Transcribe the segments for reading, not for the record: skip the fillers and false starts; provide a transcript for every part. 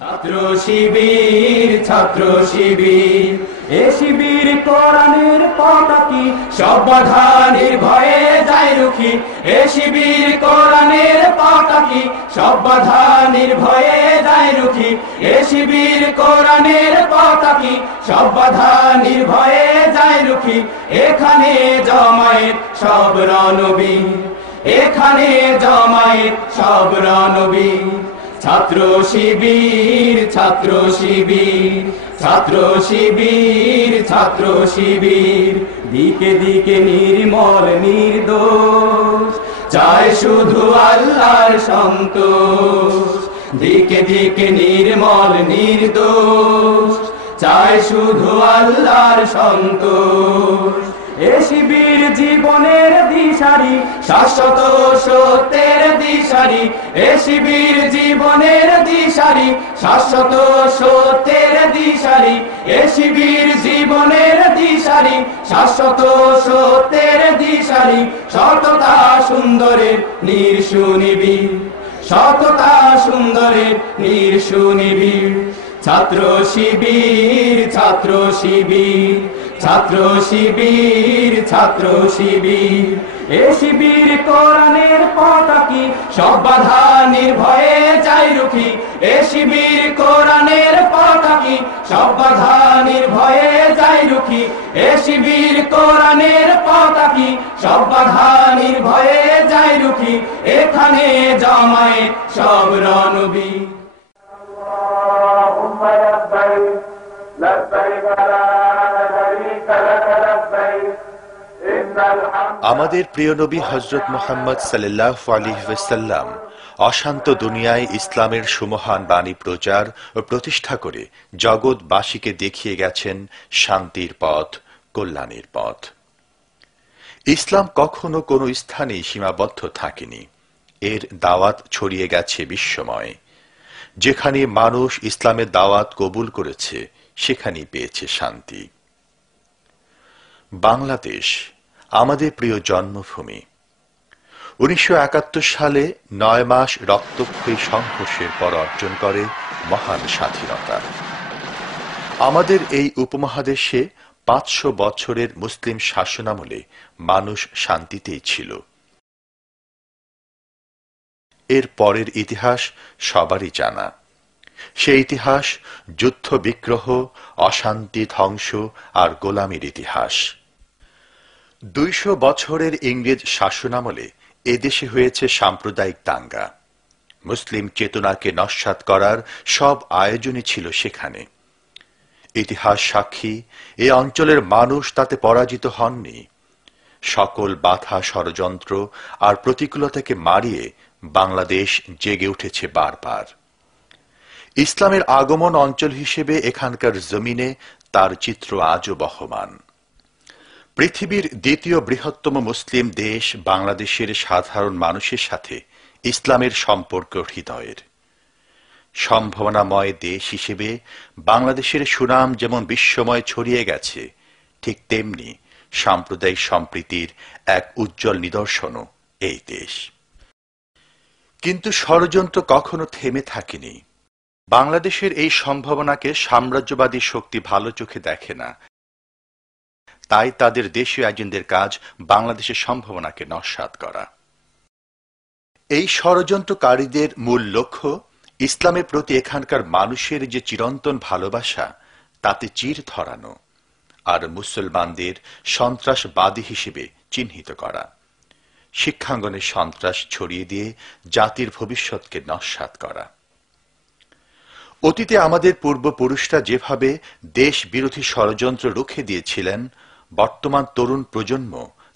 ছাত্র শিবির, ছাত্র শিবির, এ শিবির কোরআনের পতাকি, সব বাধা নির্ভয়ে যায় রুখি। এ শিবির কোরআনের পতাকি, সব বাধা নির্ভয়ে যায় রুখি। এ শিবির কোরআনের পতাকি, সব বাধা নির্ভয়ে যায় রুখি। এখানে জমায়েত সব রণবীর, এখানে জমায়েত সব রণবীর। ছাত্র শিবির, ছাত্র শিবির, ছাত্র শিবির, ছাত্র শিবির, দিকে দিকে নির্মল নির্দোষ, চায় শুধু আল্লাহর সন্তোষ। দিকে দিকে নির্মল নির্দোষ, চায় শুধু আল্লাহর সন্তোষ। এ শিবির জীবনের দিশারি, শাশ্বত সত্যের দিশারি। এ শিবির জীবনের দিশারি, শাশ্বত সত্যের দিশারি। এ শিবির জীবনের দিশারি, শাশ্বত সত্যের দিশারি। সততা সুন্দরের নির্শুনিবির, সততা সুন্দরের নির্শুনিবির। ছাত্র শিবির, ছাত্র শিবির, ছাত্র শিবির, ছাত্র শিবির, এ শিবির কোরআনের পতাকি, সব বাধা নির্ভয়ে যায় রুখি। এ শিবির কোরআনের পতাকি, সব বাধা নির্ভয়ে যায় রুখি। এ শিবির কোরআনের পতাকি, সব বাধা নির্ভয়ে যায় রুখি। এখানে জমায়েত সব রণবীর। আমাদের প্রিয় নবী হযরত মুহাম্মদ সাল্লাল্লাহু আলাইহি ওয়াসাল্লাম অশান্ত দুনিয়ায় ইসলামের সুমহান বাণী প্রচার ও প্রতিষ্ঠা করে জগৎবাসীকে দেখিয়ে গেছেন শান্তির পথ, কল্যাণের পথ। ইসলাম কখনো কোনো স্থানে সীমাবদ্ধ থাকেনি, এর দাওয়াত ছড়িয়ে গেছে বিশ্বময়। যেখানে মানুষ ইসলামের দাওয়াত কবুল করেছে, সেখানেই পেয়েছে শান্তি। বাংলাদেশ আমাদের প্রিয় জন্মভূমি। 1971 সালে 9 মাস রক্তক্ষয়ী সংঘর্ষের পর অর্জন করে মহান স্বাধীনতা। আমাদের এই উপমহাদেশে 500 বছরের মুসলিম শাসনামলে মানুষ শান্তিতেই ছিল। এর পরের ইতিহাস সবারই জানা। সেই ইতিহাস যুদ্ধ বিগ্রহ, অশান্তি, ধ্বংস আর গোলামীর ইতিহাস। 200 বছরের ইংরেজ শাসনামলে এদেশে হয়েছে সাম্প্রদায়িক দাঙ্গা। মুসলিম চেতনাকে নস্যাৎ করার সব আয়োজনই ছিল সেখানে। ইতিহাস সাক্ষী, এ অঞ্চলের মানুষ তাতে পরাজিত হননি। সকল বাধা, ষড়যন্ত্র আর প্রতিকূলতাকে মারিয়ে বাংলাদেশ জেগে উঠেছে বারবার। ইসলামের আগমন অঞ্চল হিসেবে এখানকার জমিনে তার চিত্র আজও বহমান। পৃথিবীর দ্বিতীয় বৃহত্তম মুসলিম দেশ বাংলাদেশের সাধারণ মানুষের সাথে ইসলামের সম্পর্ক হৃদয়ের। সম্ভাবনাময় দেশ হিসেবে বাংলাদেশের সুনাম যেমন বিশ্বময় ছড়িয়ে গেছে, ঠিক তেমনি সাম্প্রদায়িক সম্প্রীতির এক উজ্জ্বল নিদর্শনও এই দেশ। কিন্তু ষড়যন্ত্র কখনো থেমে থাকেনি। বাংলাদেশের এই সম্ভাবনাকে সাম্রাজ্যবাদী শক্তি ভালো চোখে দেখে না। তাই তাদের দেশীয় এজেন্টদের কাজ বাংলাদেশের সম্ভাবনাকে নস্যাৎ করা। এই ষড়যন্ত্রকারীদের মূল লক্ষ্য ইসলামের প্রতি এখানকার মানুষের যে চিরন্তন ভালোবাসা, তাতে চির ধরানো আর মুসলমানদের সন্ত্রাসবাদী হিসেবে চিহ্নিত করা। শিক্ষাঙ্গনে সন্ত্রাস ছড়িয়ে দিয়ে জাতির ভবিষ্যৎকে নস্যাৎ করা। অতীতে আমাদের পূর্বপুরুষরা যেভাবে দেশ বিরোধী ষড়যন্ত্র রুখে দিয়েছিলেন, বর্তমান তরুণ প্রজন্ম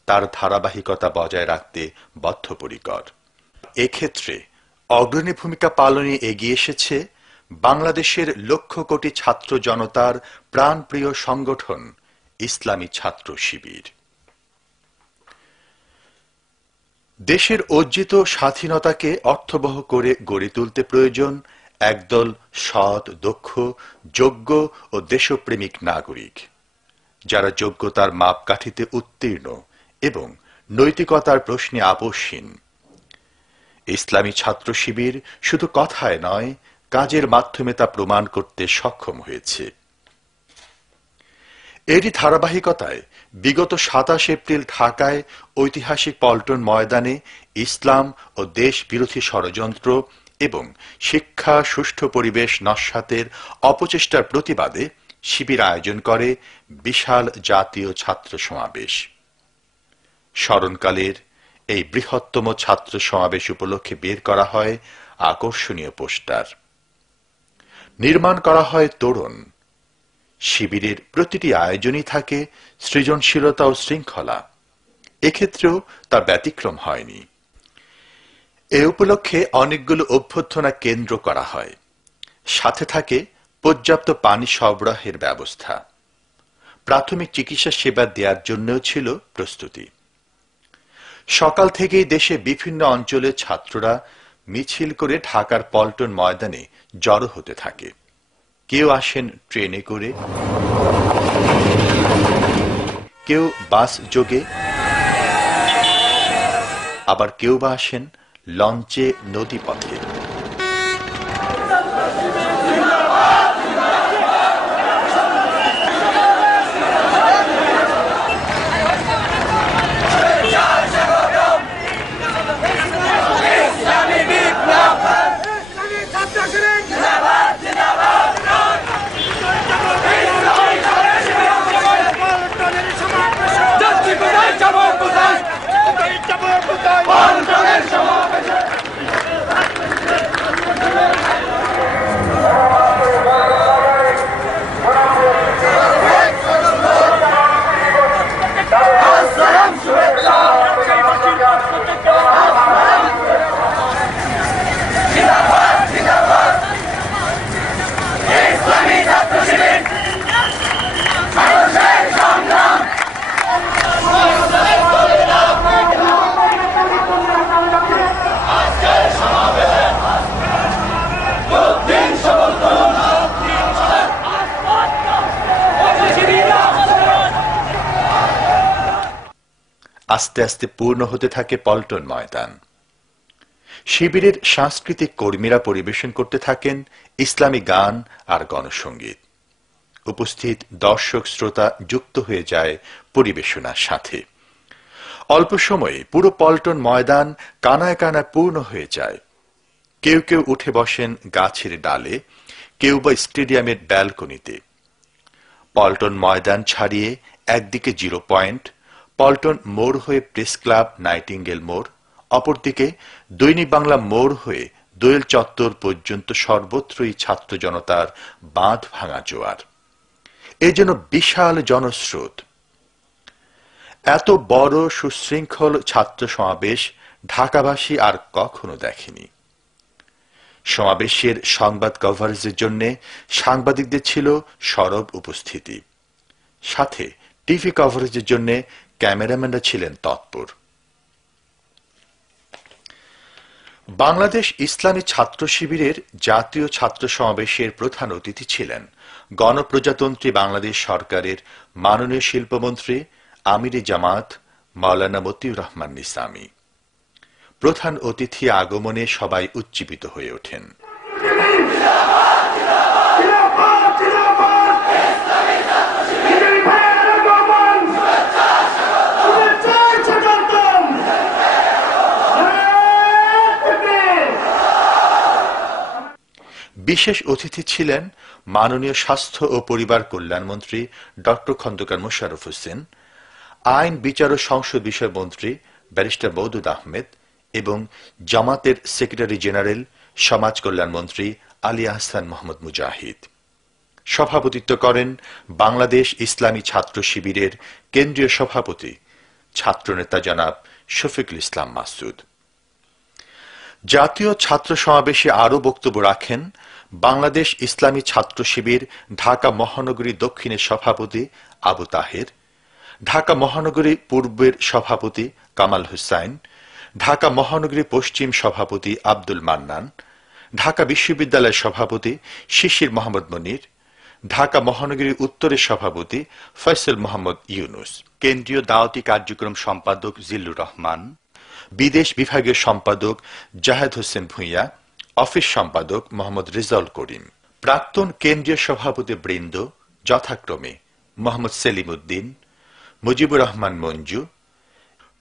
তার ধারাবাহিকতা বজায় রাখতে বদ্ধপরিকর। এক্ষেত্রে অগ্রণী ভূমিকা পালনে এগিয়ে এসেছে বাংলাদেশের লক্ষ কোটি ছাত্র জনতার প্রাণপ্রিয় সংগঠন ইসলামী ছাত্র শিবির। দেশের অর্জিত স্বাধীনতাকে অর্থবহ করে গড়ে তুলতে প্রয়োজন একদল সৎ, দক্ষ, যোগ্য ও দেশপ্রেমিক নাগরিক, যারা যোগ্যতার মাপকাঠিতে উত্তীর্ণ এবং নৈতিকতার প্রশ্নে আপোষহীন। ইসলামী ছাত্র শিবির শুধু কথায় নয়, কাজের মাধ্যমে তা প্রমাণ করতে সক্ষম হয়েছে। এরই ধারাবাহিকতায় বিগত ২৭ এপ্রিল ঢাকায় ঐতিহাসিক পল্টন ময়দানে ইসলাম ও দেশ বিরোধী ষড়যন্ত্র এবং শিক্ষা সুষ্ঠু পরিবেশ নস্যাতের অপচেষ্টার প্রতিবাদে শিবির আয়োজন করে বিশাল জাতীয় ছাত্র সমাবেশ। স্মরণকালের এই বৃহত্তম ছাত্র সমাবেশ উপলক্ষে বের করা হয় আকর্ষণীয় পোস্টার, নির্মাণ করা হয় তোরণ। শিবিরের প্রতিটি আয়োজনই থাকে সৃজনশীলতা ও শৃঙ্খলা, এক্ষেত্রেও তার ব্যতিক্রম হয়নি। এ উপলক্ষে অনেকগুলো অভ্যর্থনা কেন্দ্র করা হয়, সাথে থাকে পর্যাপ্ত পানি সরবরাহের ব্যবস্থা। প্রাথমিক চিকিৎসা সেবা দেওয়ার জন্যও ছিল প্রস্তুতি। সকাল থেকেই দেশে বিভিন্ন অঞ্চলের ছাত্ররা মিছিল করে ঢাকার পল্টন ময়দানে জড়ো হতে থাকে। কেউ আসেন ট্রেনে করে, কেউ বাস যোগে, আবার কেউ বা আসেন লঞ্চে নদীপথে। আস্তে আস্তে পূর্ণ হতে থাকে পল্টন ময়দান। শিবিরের সাংস্কৃতিক কর্মীরা পরিবেশন করতে থাকেন ইসলামী গান আর গণসঙ্গীত। উপস্থিত দর্শক শ্রোতা যুক্ত হয়ে যায় পরিবেশনার সাথে। অল্প সময়ে পুরো পল্টন ময়দান কানায় কানায় পূর্ণ হয়ে যায়। কেউ কেউ উঠে বসেন গাছের ডালে, কেউ বা স্টেডিয়ামের ব্যালকনিতে। পল্টন ময়দান ছাড়িয়ে একদিকে জিরো পয়েন্ট, পল্টন মোড় হয়ে প্রেস ক্লাব নাইটিঙ্গেল মোড়, অপরদিকে দৈনিক বাংলা মোড় হয়ে দোয়েল চত্বর পর্যন্ত সর্বত্রই ছাত্র জনতার বাঁধ ভাঙা জোয়ার। এ যেন বিশাল জনস্রোত। এত বড় সুশৃঙ্খল ছাত্র সমাবেশ ঢাকাবাসী আর কখনো দেখেনি। সমাবেশের সংবাদ কভারেজের জন্য সাংবাদিকদের ছিল সরব উপস্থিতি, সাথে টিভি কভারেজের জন্য ক্যামেরাম্যানরা ছিলেন তৎপর। বাংলাদেশ ইসলামী ছাত্র শিবিরের জাতীয় ছাত্র সমাবেশের প্রধান অতিথি ছিলেন গণপ্রজাতন্ত্রী বাংলাদেশ সরকারের মাননীয় শিল্পমন্ত্রী আমিরে জামাত মাওলানা মতিউর রহমান নিসামী। প্রধান অতিথি আগমনে সবাই উজ্জীবিত হয়ে ওঠেন। বিশেষ অতিথি ছিলেন মাননীয় স্বাস্থ্য ও পরিবার কল্যাণমন্ত্রী ডক্টর খন্দকার মোশাররফ হোসেন, আইন বিচার ও সংসদ বিষয় মন্ত্রী ব্যারিস্টার মওদুদ আহমেদ এবং জামাতের সেক্রেটারি জেনারেল সমাজ কল্যাণমন্ত্রী আলী আহসান মোহাম্মদ মুজাহিদ। সভাপতিত্ব করেন বাংলাদেশ ইসলামী ছাত্র শিবিরের কেন্দ্রীয় সভাপতি ছাত্রনেতা জনাব শফিকুল ইসলাম মাসুদ। জাতীয় ছাত্র সমাবেশে আরও বক্তব্য রাখেন বাংলাদেশ ইসলামী ছাত্র শিবির ঢাকা মহানগরী দক্ষিণের সভাপতি আবু তাহের, ঢাকা মহানগরী পূর্বের সভাপতি কামাল হুসাইন, ঢাকা মহানগরী পশ্চিম সভাপতি আব্দুল মান্নান, ঢাকা বিশ্ববিদ্যালয়ের সভাপতি শিশির মোহাম্মদ মনির, ঢাকা মহানগরী উত্তরের সভাপতি ফয়সাল মোহাম্মদ ইউনুস, কেন্দ্রীয় দাওয়াতি কার্যক্রম সম্পাদক জিল্লুর রহমান, বিদেশ বিভাগের সম্পাদক জাহেদ হোসেন ভূঁইয়া, অফিস সম্পাদক মোহাম্মদ রেজাউল করিম, প্রাক্তন কেন্দ্রীয় সভাপতি বৃন্দ যথাক্রমে মোহাম্মদ সেলিম উদ্দিন, মুজিবুর রহমান মঞ্জু,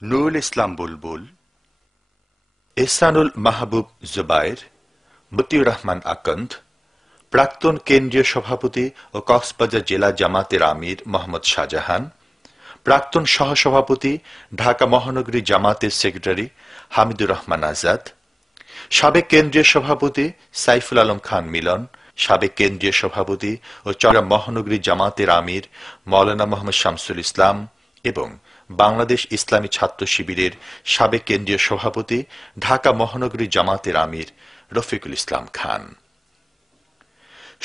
নুরুল ইসলাম বুলবুল, এহসানুল মাহবুব জুবায়ের, মতিউর রহমান আকন্দ, প্রাক্তন কেন্দ্রীয় সভাপতি ও কক্সবাজার জেলা জামাতের আমির মোহাম্মদ শাহজাহান, প্রাক্তন সহসভাপতি ঢাকা মহানগরী জামাতের সেক্রেটারি হামিদুর রহমান আজাদ, সাবেক কেন্দ্রীয় সভাপতি সাইফুল আলম খান মিলন, সাবেক কেন্দ্রীয় সভাপতি ও চট্টগ্রাম মহানগরী জামাতের আমির মাওলানা মোহাম্মদ শামসুল ইসলাম এবং বাংলাদেশ ইসলামী ছাত্র শিবিরের সাবেক কেন্দ্রীয় সভাপতি ঢাকা মহানগরী জামাতের আমির রফিকুল ইসলাম খান।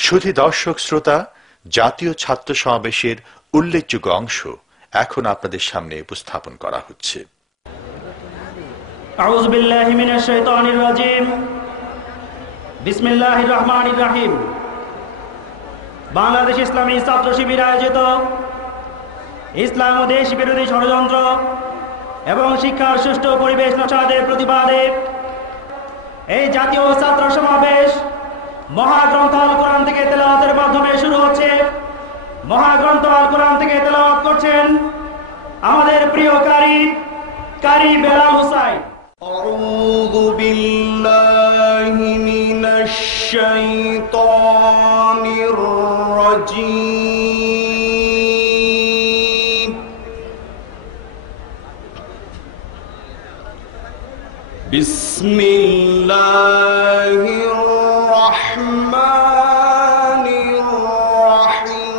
শুধু দর্শক শ্রোতা, জাতীয় ছাত্র সমাবেশের উল্লেখযোগ্য অংশ এখন আপনাদের সামনে উপস্থাপন করা হচ্ছে। আউযু বিল্লাহি মিনাশ শাইতানির রাজিম। বিসমিল্লাহির রহমানির রহিম। বাংলাদেশ ইসলামী ছাত্র শিবির আয়োজিত ইসলাম ও দেশ বিরোধী ষড়যন্ত্র এবং শিক্ষার সুষ্ঠু পরিবেশ নস্যাতের প্রতিবাদে এই জাতীয় ছাত্র সমাবেশ মহাগ্রন্থ আল কোরআন থেকে তেলাওয়াতের মাধ্যমে শুরু হচ্ছে। মহাগ্রন্থ আল কোরআন থেকে তেলাওয়াত করছেন আমাদের প্রিয় কারি বেলাল হুসাইন। আউযু বিল্লাহি মিনাশ শাইতানির রাজীম। বিসমিল্লাহির রাহমানির রাহিম।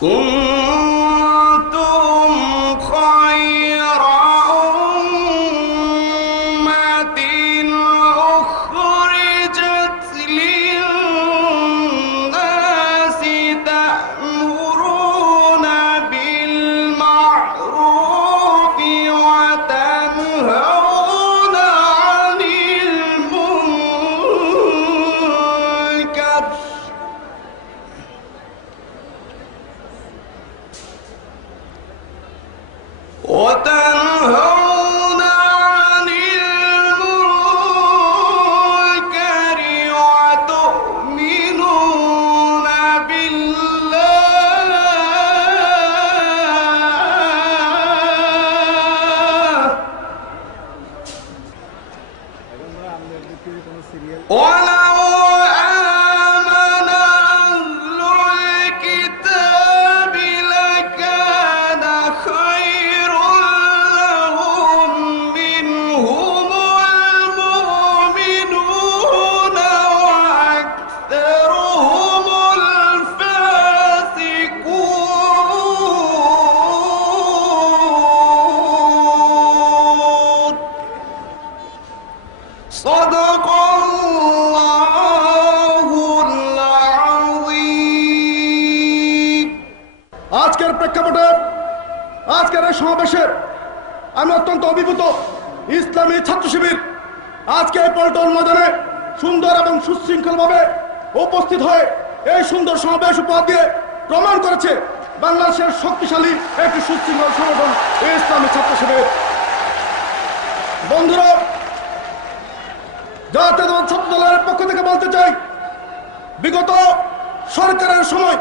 কুনতুম খায়রা উম্মাতিন উখরিজাত লিন-নাসি তা'মুরুনা বিল মা'রুফি ওয়া তানহাউনা 'আনিল মুনকার وتنهون عن المنكر وتؤمنون بالله ولو آمن أهل الكتاب لكان خيرا لهم منهم المؤمنون وأكثرهم الفاسقون صدق الله العظيم। আজকের প্রেক্ষাপটে আজকের এই সমাবেশে আমি অত্যন্ত অভিভূত। ইসলামী ছাত্র শিবির আজকে এই পল্টন ময়দানে সুন্দর এবং সুশৃঙ্খলভাবে উপস্থিত হয়ে এই সুন্দর সমাবেশ উপহার দিয়ে প্রমাণ করেছে বাংলাদেশের শক্তিশালী একটি সুশৃঙ্খল সংগঠন ইসলামী ছাত্র শিবির। বন্ধুরা, জাতীয় ছাত্র দলের পক্ষ থেকে বলতে চাই, বিগত সরকারের সময়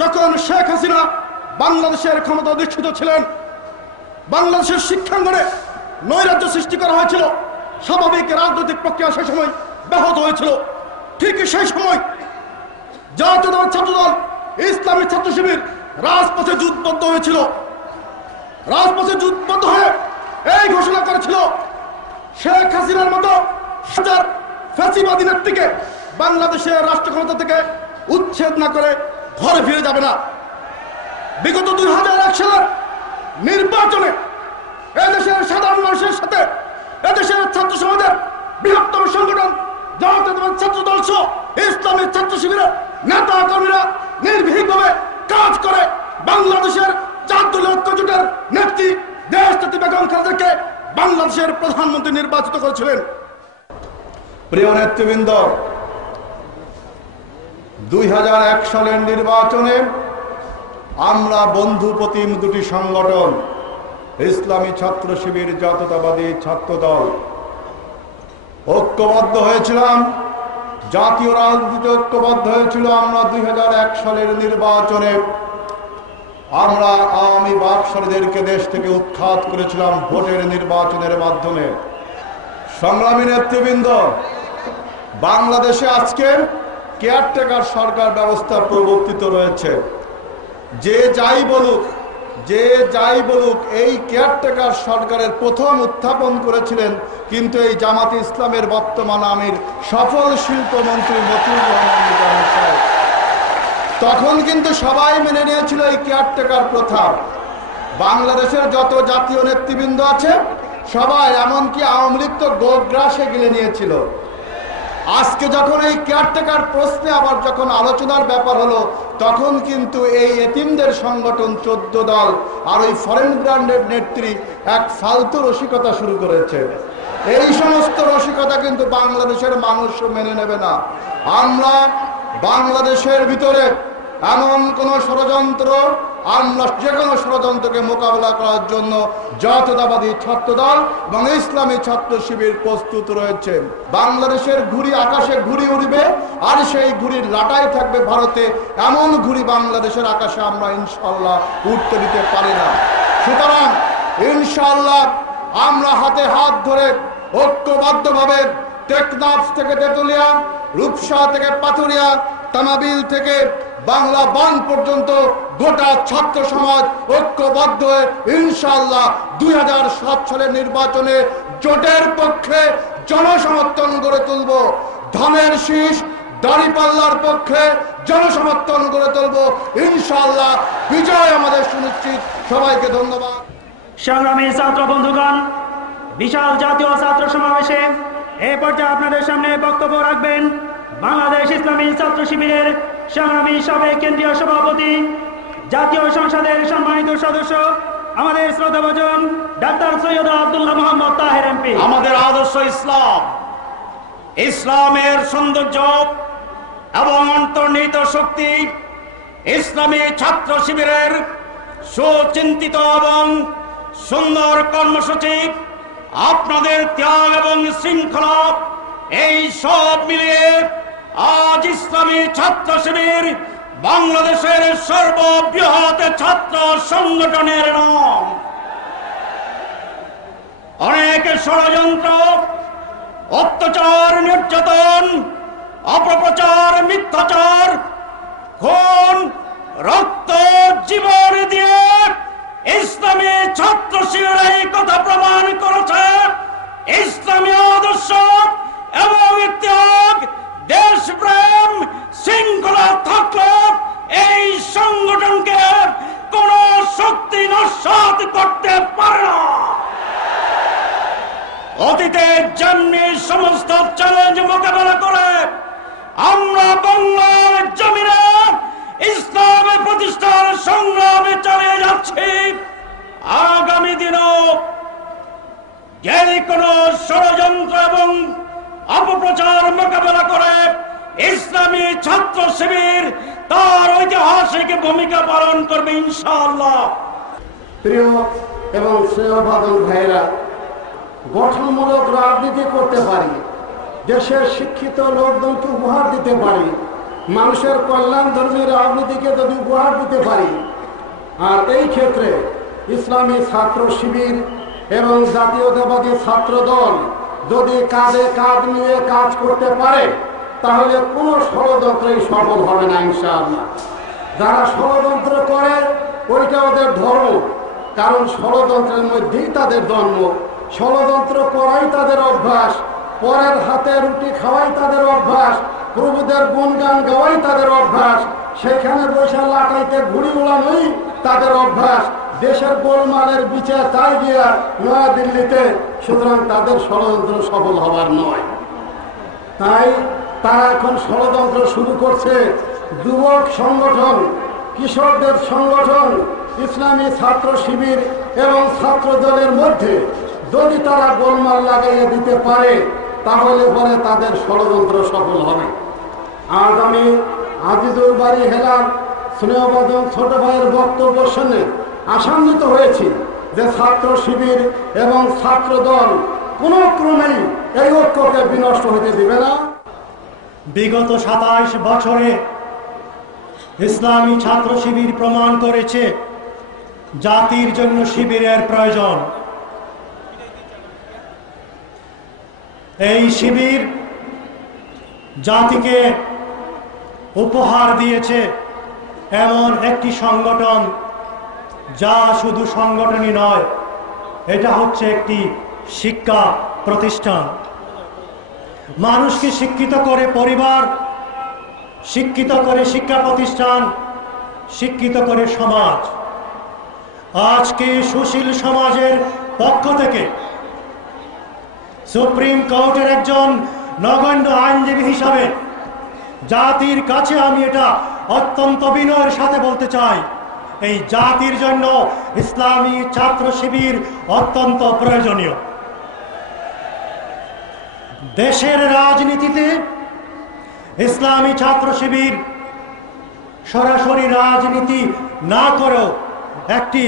যখন শেখ হাসিনা বাংলাদেশের ক্ষমতা অধিষ্ঠিত ছিলেন, বাংলাদেশের শিক্ষাঙ্গনে নৈরাজ্য সৃষ্টি করা হয়েছিল, স্বাভাবিক রাজনৈতিক প্রক্রিয়া সেই সময় ব্যাহত হয়েছিল। ঠিক সেই সময় জাতীয় ছাত্রদল ইসলামী ছাত্র শিবির রাজপথে যুদ্ধবদ্ধ হয়েছিল। রাজপথে যুদ্ধবদ্ধ হয়ে এই ঘোষণা করেছিল, শেখ হাসিনার মতো ফ্যাসিবাদী নেত্রীকে বাংলাদেশের রাষ্ট্র ক্ষমতা থেকে উচ্ছেদ না করে ঘরে ফিরে যাবে না। বিগত 2001 সালের নির্বাচনে এদেশের সাধারণ মানুষের সাথে এদেশের ছাত্র সমাজের বৃহত্তম সংগঠন জাতীয় ছাত্র দল সহ ইসলামী ছাত্র শিবিরের নেতা কর্মীরা নির্ভীকভাবে কাজ করে বাংলাদেশের 4 দলীয় ঐক্য জোটের নেত্রী দেশনেত্রী বেগম খালেদাকে বাংলাদেশের প্রধানমন্ত্রী নির্বাচিত করেছিলেন। প্রিয় নেতৃবৃন্দ, 2001 সালের নির্বাচনে আমরা বন্ধু প্রতিম দুটি সংগঠন ইসলামী ছাত্র শিবির জাতীয়তাবাদী ছাত্র দল ঐক্যবদ্ধ হয়েছিলাম, জাতীয় রাজনীতিতে ঐক্যবদ্ধ হয়েছিল। আমরা 2001 সালের নির্বাচনে আমরা আওয়ামী বাকশালীদেরকে দেশ থেকে উৎখাত করেছিলাম ভোটের নির্বাচনের মাধ্যমে। সংগ্রামী নেতৃবৃন্দ, বাংলাদেশে আজকে কেয়ারটেকার সরকার ব্যবস্থা প্রবর্তিত রয়েছে। যে যাই বলুক এই কেয়ারটেকার সরকারের প্রথম উত্থাপন করেছিলেন কিন্তু এই জামাতে ইসলামের বর্তমান আমির সফল শিল্পমন্ত্রী মতিউর রহমান নিজামী সাহেব। তখন কিন্তু সবাই মেনে নিয়েছিল এই কেয়ারটেকার প্রথা। বাংলাদেশের যত জাতীয় নেতৃবৃন্দ আছে সবাই, এমনকি আওয়ামী লীগ তো গোগ্রাসে গিলে নিয়েছিল। আজকে যখন এই কেয়ারটেকার প্রশ্নে আবার যখন আলোচনার ব্যাপার হলো, তখন কিন্তু এই এতিমদের সংগঠন 14 দল আর ওই ফরেন ব্র্যান্ডের নেত্রী এক ফালতু রসিকতা শুরু করেছে। এই সমস্ত রসিকতা কিন্তু বাংলাদেশের মানুষ মেনে নেবে না। আমরা বাংলাদেশের ভিতরে এমন কোন ষড়যন্ত্র, আমরা যে কোনো ষড়যন্ত্রকে মোকাবেলা করার জন্য জাতীয়তাবাদী ছাত্রদল এবং ইসলামী ছাত্র শিবির প্রস্তুত রয়েছে। বাংলাদেশের ঘুড়ি আকাশে ঘুড়ি উড়বে, আর সেই ঘুড়ির লাটাই থাকবে ভারতে। এমন ঘুড়ি বাংলাদেশের আকাশে আমরা ইনশাআল্লাহ উঠতে দিতে পারি না। সুতরাং ইনশাআল্লাহ আমরা হাতে হাত ধরে ঐক্যবদ্ধভাবে টেকনাফ থেকে তেতুলিয়া, রূপসা থেকে পাথুরিয়া, তামাবিল থেকে বাংলা বান পর্যন্ত গোটা ছাত্র সমাজ ঐক্যবদ্ধ হয়ে ইনশাআল্লাহ 2007 সালের নির্বাচনে জোটের পক্ষে জনসমর্থন গড়ে তুলব। ধানের শীষ দাঁড়িপাল্লার পক্ষে জনসমর্থন গড়ে তুলব। ইনশাআল্লাহ বিজয় আমাদের সুনিশ্চিত। সবাইকে ধন্যবাদ। সংগ্রামী ছাত্র বন্ধুগণ, বিশাল জাতীয় ছাত্র সমাবেশে এই পর্যায়ে আপনাদের সামনে বক্তব্য রাখবেন বাংলাদেশ ইসলামী ছাত্র শিবিরের সংগ্রামী সাবেক কেন্দ্রীয় সভাপতি, জাতীয় সংসদের সম্মানিত সদস্য, আমাদের শ্রদ্ধাভাজন ডাক্তার সৈয়দ আব্দুল্লাহ মোহাম্মদ তাহের এমপি। আমাদের আদর্শ ইসলাম, ইসলামের সৌন্দর্য এবং অন্তর্নিহিত শক্তি, ইসলামী ছাত্র শিবিরের সুচিন্তিত এবং সুন্দর কর্মসূচি, আপনাদের ত্যাগ এবং শৃঙ্খলা, এই সব মিলিয়ে আজ ইসলামী ছাত্র শিবির বাংলাদেশের সর্ববৃহৎ ছাত্র সংগঠনের নাম। অনেক ষড়যন্ত্র, অত্যাচার, নির্যাতন, অপপ্রচার, মিথ্যাচার, খুন, রক্ত, জীবন দিয়ে ইসলামী ছাত্র শিবির এই কথা প্রমাণ করেছে ইসলামী আদর্শ এবং ত্যাগ, দেশপ্রেম, শৃঙ্খলা থাকলে এই সংগঠনকে কোন শক্তি নস্যাৎ করতে পারে না। অতীতে যেমনি সমস্ত চ্যালেঞ্জ মোকাবেলা করে আমরা বাংলার জমিনে ইসলামের প্রতিষ্ঠার সংগ্রামে চালিয়ে যাচ্ছি, আগামী দিনও যে কোনো ষড়যন্ত্র এবং অপপ্রচার মোকাবেলা করে ইসলামী ছাত্র শিবির তার ঐতিহাসিক ভূমিকা পালন করবে ইনশাআল্লাহ। প্রিয় এবং স্নেহভাজন ভাইরা, গঠনমূলক রাজনীতি করতে পারি, দেশের শিক্ষিত লোকজনকে উপহার দিতে পারি, মানুষের কল্যাণধর্মী রাজনীতিকে যদি উপহার দিতে পারি, আর এই ক্ষেত্রে ইসলামী ছাত্র শিবির এবং জাতীয়তাবাদী ছাত্র দল যদি কাঁধে কাঁধ নিয়ে কাজ করতে পারে, তাহলে কোনো ষড়যন্ত্রই সফল হবে না ইনশাআল্লাহ। যারা ষড়যন্ত্র করে ওইটা ওদের ধর্ম, কারণ ষড়যন্ত্রের মধ্যেই তাদের জন্ম, ষড়যন্ত্র করাই তাদের অভ্যাস, পরের হাতে রুটি খাওয়াই তাদের অভ্যাস, প্রভুদের গুণগান গাওয়াই তাদের অভ্যাস, সেখানে বসে লাটাইতে ঘুড়ি উড়ানোই তাদের অভ্যাস, দেশের গোলমালের বিচার চাই দিয়া নয়াদিল্লিতে। সুতরাং তাদের ষড়যন্ত্র সফল হবার নয়। তাই তারা এখন ষড়যন্ত্র শুরু করছে। যুবক সংগঠন, কিশোরদের সংগঠন, ইসলামী ছাত্র শিবির এবং ছাত্র দলের মধ্যে যদি তারা গোলমাল লাগাইয়ে দিতে পারে, তাহলে পরে তাদের ষড়যন্ত্র সফল হবে। আজ আমি আজিজুল বাড়ি হেলার স্নেহভাজন ছোট ভাইয়ের বক্তব্য শুনে আশান্বিত হয়েছি। যে ছাত্র শিবির এবং ছাত্র দল কোনো ক্রমেই এই ঐক্যকে বিনষ্ট হতে দিবে না। বিগত 27 বছরে ইসলামী ছাত্র শিবির প্রমাণ করেছে জাতির জন্য শিবিরের প্রয়োজন। এই শিবির জাতিকে উপহার দিয়েছে এমন একটি সংগঠন যা শুধু সংগঠনই নয়, এটা হচ্ছে একটি শিক্ষা প্রতিষ্ঠান। মানুষকে শিক্ষিত করে পরিবার, শিক্ষিত করে শিক্ষা প্রতিষ্ঠান, শিক্ষিত করে সমাজ। আজকে সুশীল সমাজের পক্ষ থেকে সুপ্রিম কোর্টের একজন নগণ্য আইনজীবী হিসাবে জাতির কাছে আমি এটা অত্যন্ত বিনয়ের সাথে বলতে চাই, এই জাতির জন্য ইসলামী ছাত্র শিবির অত্যন্ত প্রয়োজনীয়। দেশের রাজনীতিতে ইসলামী ছাত্র শিবির সরাসরি রাজনীতি না করেও একটি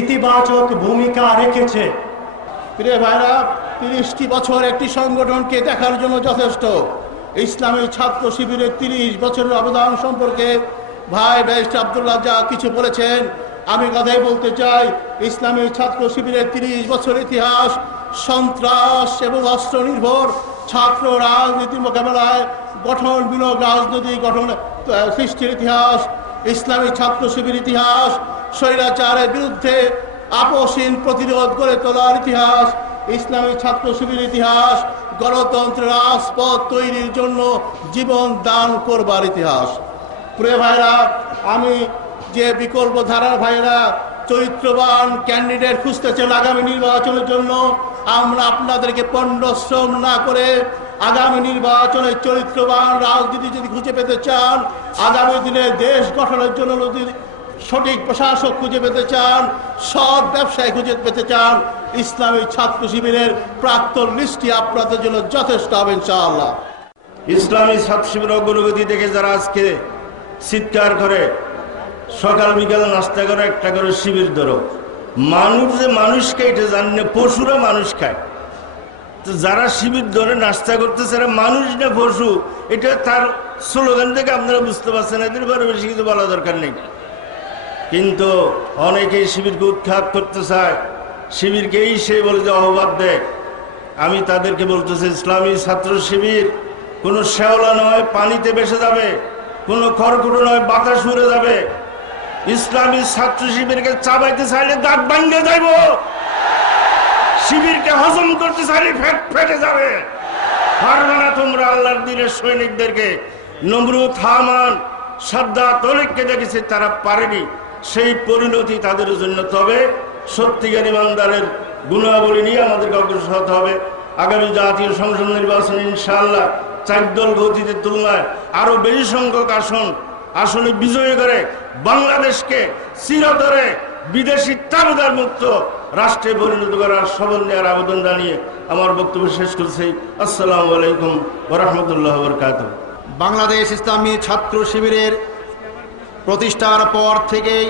ইতিবাচক ভূমিকা রেখেছে। প্রিয় ভাইরা, 30টি বছর একটি সংগঠনকে দেখার জন্য যথেষ্ট। ইসলামী ছাত্র শিবিরের 30 বছরের অবদান সম্পর্কে ভাই ব্যারিস্টার আব্দুল্লাহ যা কিছু বলেছেন, আমি কথাই বলতে চাই। ইসলামী ছাত্র শিবিরের 30 বছর ইতিহাস সন্ত্রাস এবং অস্ত্র নির্ভর ছাত্র রাজনীতি মোকাবেলায় গঠন বিলোপ রাজনীতি গঠন সৃষ্টির ইতিহাস, ইসলামী ছাত্র শিবির ইতিহাস, স্বৈরাচারের বিরুদ্ধে আপোষহীন প্রতিরোধ গড়ে তোলার ইতিহাস, ইসলামী ছাত্র শিবির ইতিহাস, গণতন্ত্রের রাজপথ তৈরির জন্য জীবন দান করবার ইতিহাস। প্রিয় ভাইরা, আমি যে বিকল্প ধারার ভাইরা চরিত্রবান ক্যান্ডিডেট খুঁজতেছেন আগামী নির্বাচনের জন্য, আমরা আপনাদেরকে পণ্ডশ্রম না করে আগামী নির্বাচনে চরিত্রবান রাজনীতি যদি খুঁজে পেতে চান, আগামী দিনে দেশ গঠনের জন্য যদি সঠিক প্রশাসক খুঁজে পেতে চান, সৎ ব্যবসায় খুঁজে পেতে চান, ইসলামী ছাত্র শিবিরের প্রাক্তন লিস্টটি আপনাদের জন্য যথেষ্ট হবে ইনশাআল্লাহ। ইসলামী ছাত্র শিবির অগ্রগতি দেখে যারা আজকে চিৎকার করে সকাল বিকাল নাস্তা করে একটা করে শিবির ধরো, মানুষ যে মানুষকে এটা জানে, পশুরা মানুষ খায়। তো যারা শিবির ধরে নাস্তা করতেছে এরা মানুষ না পশু, এটা তার স্লোগান থেকে আপনারা বুঝতে পারছেন। এদের ব্যাপারে বেশি কিছু বলা দরকার নেই। কিন্তু অনেকেই শিবিরকে উৎখাত করতে চায়, শিবিরকেই সে বলে যে আহ্বান দেয়। আমি তাদেরকে বলতেছি, ইসলামী ছাত্র শিবির কোনো শ্যাওলা নয় পানিতে ভেসে যাবে, কোনো খড়কুটো নয় বাতাস উড়ে যাবে। ইসলামী ছাত্র শিবিরকে চাবাইতে চাইলে দাঁত ভাঙে যাইব, শিবিরকে হজম করতে চাইলে ফেটে যাবে। পারবে না তোমরা আল্লাহর দ্বীনের সৈনিকদেরকে। নমরুদ, হামান, সাদ্দাত, তরিককে দেখেছে তারা পারেনি, সেই পরিণতি তাদের জন্য। তবে সত্যিকার ইমানদারের গুণাবলী নিয়ে আমাদেরকে অগ্রসর হতে হবে। আগামী জাতীয় সংসদ নির্বাচনে ইনশাআল্লাহ 4 দল গতিদের তুলনায় আরো বেশি সংখ্যক আসনে বিজয়ী করে বাংলাদেশকে চিরতরে বিদেশি তাবেদার মুক্ত রাষ্ট্রে পরিণত করার শপথ নেওয়ার আবেদন জানিয়ে আমার বক্তব্য শেষ করছি। আসসালামু আলাইকুম ওয়া রাহমাতুল্লাহি ওয়া বারাকাতুহু। বাংলাদেশ ইসলামী ছাত্র শিবিরের প্রতিষ্ঠার পর থেকেই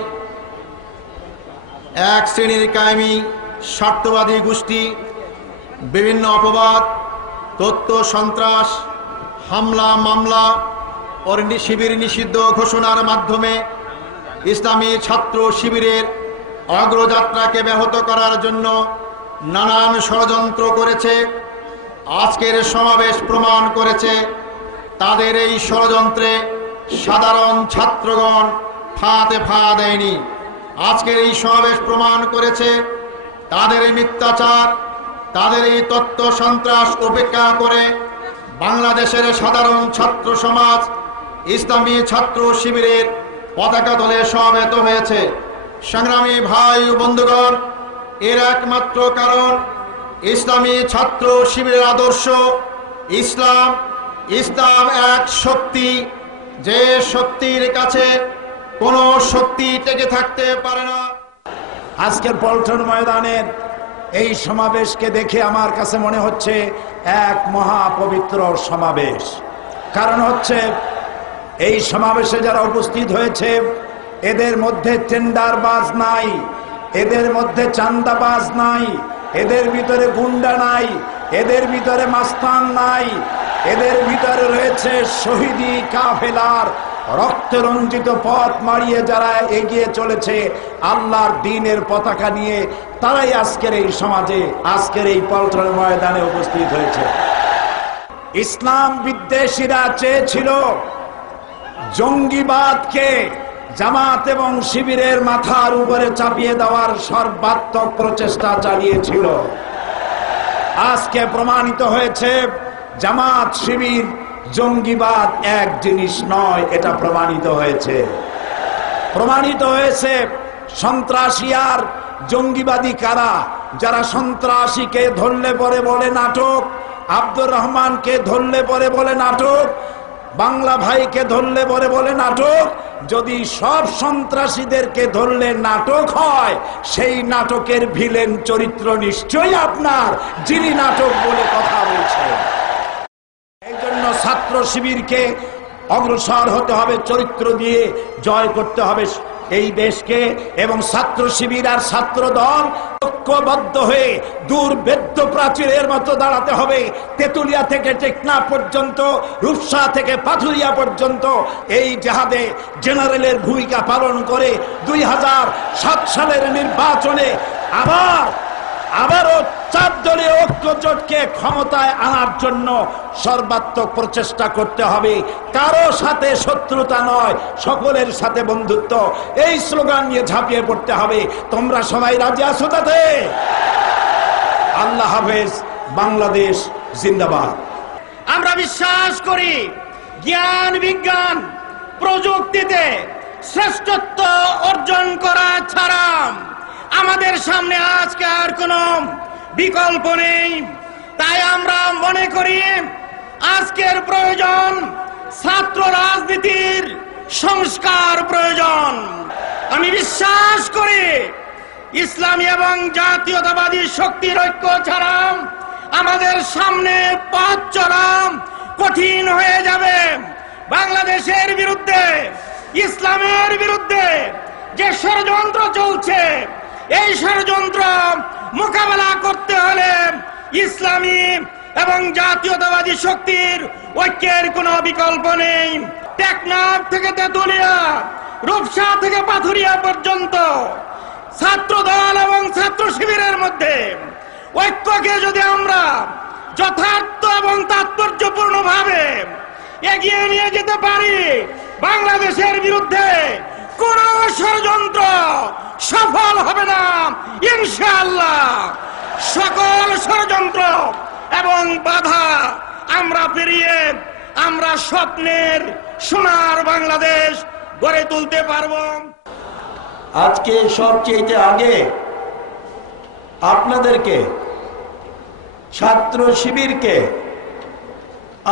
এক শ্রেণীর কায়েমি স্বার্থবাদী গোষ্ঠী বিভিন্ন অপবাদ, তথ্য সন্ত্রাস, হামলা মামলা ও শিবির নিষিদ্ধ ঘোষণার মাধ্যমে ইসলামী ছাত্র শিবিরের অগ্রযাত্রাকে ব্যাহত করার জন্য নানান ষড়যন্ত্র করেছে। আজকের সমাবেশ প্রমাণ করেছে তাদের এই ষড়যন্ত্রে সাধারণ ছাত্রগণ ফাঁদে পা দেয়নি। আজকের এই সমাবেশ প্রমাণ করেছে তাদের এই মিথ্যাচার, তাদের এই তথ্য সন্ত্রাস উপেক্ষা করে বাংলাদেশের সাধারণ ছাত্র সমাজ ইসলামী ছাত্র শিবিরের পতাকা তলে সমবেত হয়েছে। সংগ্রামী ভাই ও বন্ধুগণ, এর একমাত্র কারণ ইসলামী ছাত্র শিবিরের আদর্শ ইসলাম। ইসলাম এক শক্তি, যে শক্তির কাছে কোনো শক্তি টিকে থাকতে পারে না। আজকের পল্টন ময়দানের এই সমাবেশকে দেখে আমার কাছে মনে হচ্ছে এক মহাপবিত্র সমাবেশ। কারণ হচ্ছে এই সমাবেশে যারা উপস্থিত হয়েছে এদের মধ্যে টেন্ডারবাজ নাই, এদের মধ্যে চান্দাবাজ নাই, এদের ভিতরে গুন্ডা নাই, এদের ভিতরে মাস্তান নাই, এদের ভিতরে রয়েছে শহীদি কাফেলার রক্তরঞ্জিত পথ মারিয়ে যারা এগিয়ে চলেছে আল্লাহর দ্বীনের পতাকা নিয়ে, তারাই আজকের এই সমাজে, আজকের এই পল্টন ময়দানে উপস্থিত হয়েছে। ইসলাম বিদ্বেষীরা চেয়েছিল জঙ্গিবাদকে জামাত এবং শিবিরের মাথার উপরে চাপিয়ে দেওয়ার সর্বাত্মক প্রচেষ্টা চালিয়েছিল। আজকে প্রমাণিত হয়েছে জামাত শিবির জঙ্গিবাদ এক জিনিস নয়, এটা প্রমাণিত হয়েছে। প্রমাণিত হয়েছে সন্ত্রাসী আর জঙ্গিবাদী কারা। যারা সন্ত্রাসীকে ধরলে পরে বলে নাটক, আব্দুর রহমানকে ধরলে পরে বলে নাটক, বাংলা ভাইকে ধরলে পরে বলে নাটক। যদি সব সন্ত্রাসীদেরকে ধরলে নাটক হয়, সেই নাটকের ভিলেন চরিত্র নিশ্চয়ই আপনার, যিনি নাটক বলে কথা বলছেন। এই জন্য ছাত্র শিবিরকে অগ্রসর হতে হবে, চরিত্র দিয়ে জয় করতে হবে এই দেশকে। এবং ছাত্র শিবির আর ছাত্র দল ঐক্যবদ্ধ হয়ে দুর্ভেদ্য প্রাচীরের মতো দাঁড়াতে হবে। তেতুলিয়া থেকে টেকনাফ পর্যন্ত, রূপসা থেকে পাথুরিয়া পর্যন্ত এই জেহাদে জেনারেলের ভূমিকা পালন করে 2007 সালের নির্বাচনে আবারও 4 দলীয় ঐক্যজোটকে ক্ষমতায় আনার জন্য সর্বাত্মক প্রচেষ্টা করতে হবে। কারো সাথে শত্রুতা নয়, সকলের সাথে বন্ধুত্ব, এই স্লোগান নিয়ে ঝাঁপিয়ে পড়তে হবে। তোমরা সবাই রাজি আছো তাতে? আল্লাহ হাফেজ। বাংলাদেশ জিন্দাবাদ। আমরা বিশ্বাস করি জ্ঞান বিজ্ঞান প্রযুক্তিতে শ্রেষ্ঠত্ব অর্জন করা ছাড়া আমাদের সামনে আজকে আর কোনো বিকল্প নেই। তাই আমরা মনে করি আজকের প্রয়োজন ছাত্র রাজনীতির সংস্কার প্রয়োজন। আমি বিশ্বাস করি ইসলামী এবং জাতীয়তাবাদী শক্তির ঐক্য ছাড়া আমাদের সামনে পথ চলা কঠিন হয়ে যাবে। বাংলাদেশের বিরুদ্ধে, ইসলামের বিরুদ্ধে যে ষড়যন্ত্র চলছে, এই ষড়যন্ত্র মোকাবেলা করতে হলে ইসলামী এবং জাতীয়তাবাদী শক্তির ঐক্যের কোনো বিকল্প নেই। টেকনাফ থেকে তেতুলিয়া, রূপসা থেকে পাথুরিয়া পর্যন্ত ছাত্র দল এবং ছাত্র শিবিরের মধ্যে ঐক্যকে যদি আমরা যথার্থ এবং তাৎপর্যপূর্ণ ভাবে এগিয়ে নিয়ে যেতে পারি, বাংলাদেশের বিরুদ্ধে কোন ষড়যন্ত্র সফল হবে না ইনশাআল্লাহ। সকল ষড়যন্ত্র এবং বাধা আমরা পেরিয়ে আমরা স্বপ্নের সোনার বাংলাদেশ গড়ে তুলতে পারবো। আজকে সবচেয়ে আগে আপনাদেরকে, ছাত্র শিবিরকে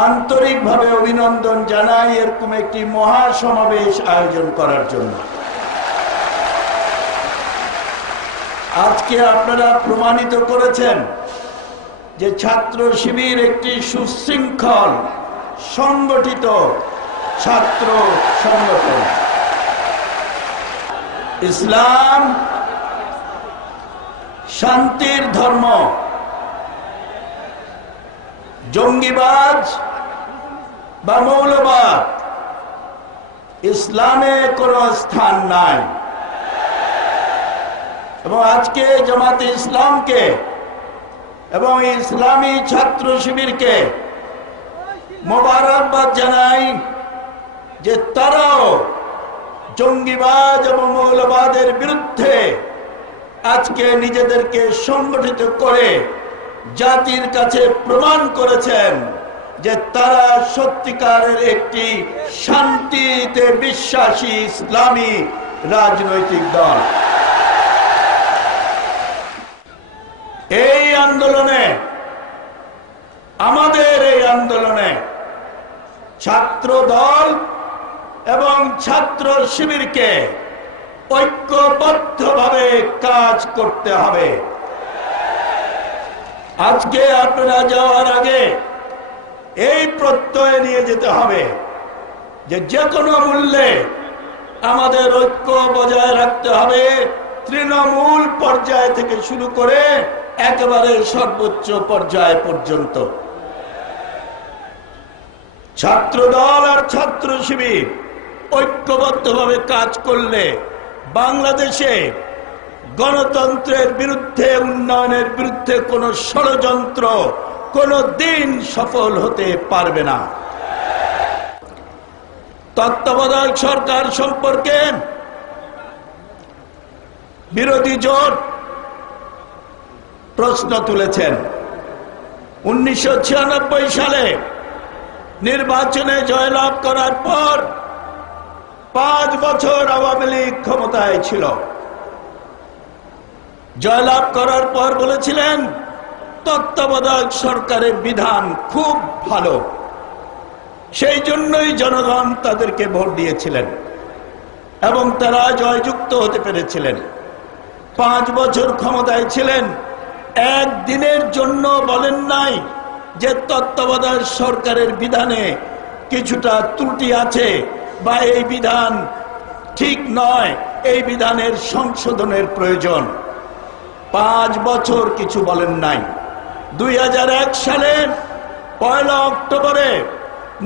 আন্তরিকভাবে অভিনন্দন জানাই এরকম একটি মহাসমাবেশ আয়োজন করার জন্য। আজকে আপনারা প্রমাণিত করেছেন যে ছাত্র শিবির একটি সুশৃঙ্খল সংগঠিত ছাত্র সংগঠন। ইসলাম শান্তির ধর্ম, জঙ্গিবাজ বা মৌলবাদ ইসলামে কোনো স্থান নাই। এবং আজকে জামাতে ইসলামকে এবং ইসলামী ছাত্র শিবিরকে মোবারকবাদ জানাই যে তারাও জঙ্গিবাদ এবং মৌলবাদের বিরুদ্ধে আজকে নিজেদেরকে সংগঠিত করে জাতির কাছে প্রমাণ করেছেন যে তারা সত্যিকারের একটি শান্তিতে বিশ্বাসী ইসলামী রাজনৈতিক দল। এই আন্দোলনে, আমাদের এই আন্দোলনে ছাত্র দল এবং ছাত্র শিবিরকে ঐক্যবদ্ধভাবে কাজ করতে হবে। আজকে আপনারা যাওয়ার আগে এই প্রত্যয় নিয়ে যেতে হবে যে কোনো মূল্যে আমাদের ঐক্য বজায় রাখতে হবে তৃণমূল পর্যায় থেকে শুরু করে একেবারে সর্বোচ্চ পর্যায় পর্যন্ত ছাত্রদল আর ছাত্র শিবির ঐক্যবদ্ধভাবে কাজ করলে বাংলাদেশে গণতন্ত্রের বিরুদ্ধে, উন্নয়নের বিরুদ্ধে কোনো ষড়যন্ত্র কোনো দিন সফল হতে পারবে না। তত্ত্বাবধায়ক সরকার সম্পর্কে বিরোধী জোট প্রশ্ন তুলেছেন। 1996 সালে নির্বাচনে জয়লাভ করার পর 5 বছর আওয়ামী লীগ ক্ষমতায় ছিল। জয়লাভ করার পর বলেছিলেন তত্ত্বাবধায়ক সরকারের বিধান খুব ভালো, সেই জন্যই জনগণ তাদেরকে ভোট দিয়েছিলেন এবং তারা জয়যুক্ত হতে পেরেছিলেন। 5 বছর ক্ষমতায় ছিলেন, একদিনের জন্য বলেন নাই যে তত্ত্বাবধায়ক সরকারের বিধানে কিছুটা ত্রুটি আছে বা এই বিধান ঠিক নয়, এই বিধানের সংশোধনের প্রয়োজন। 5 বছর কিছু বলেন নাই। 2001 সালের 1 অক্টোবরে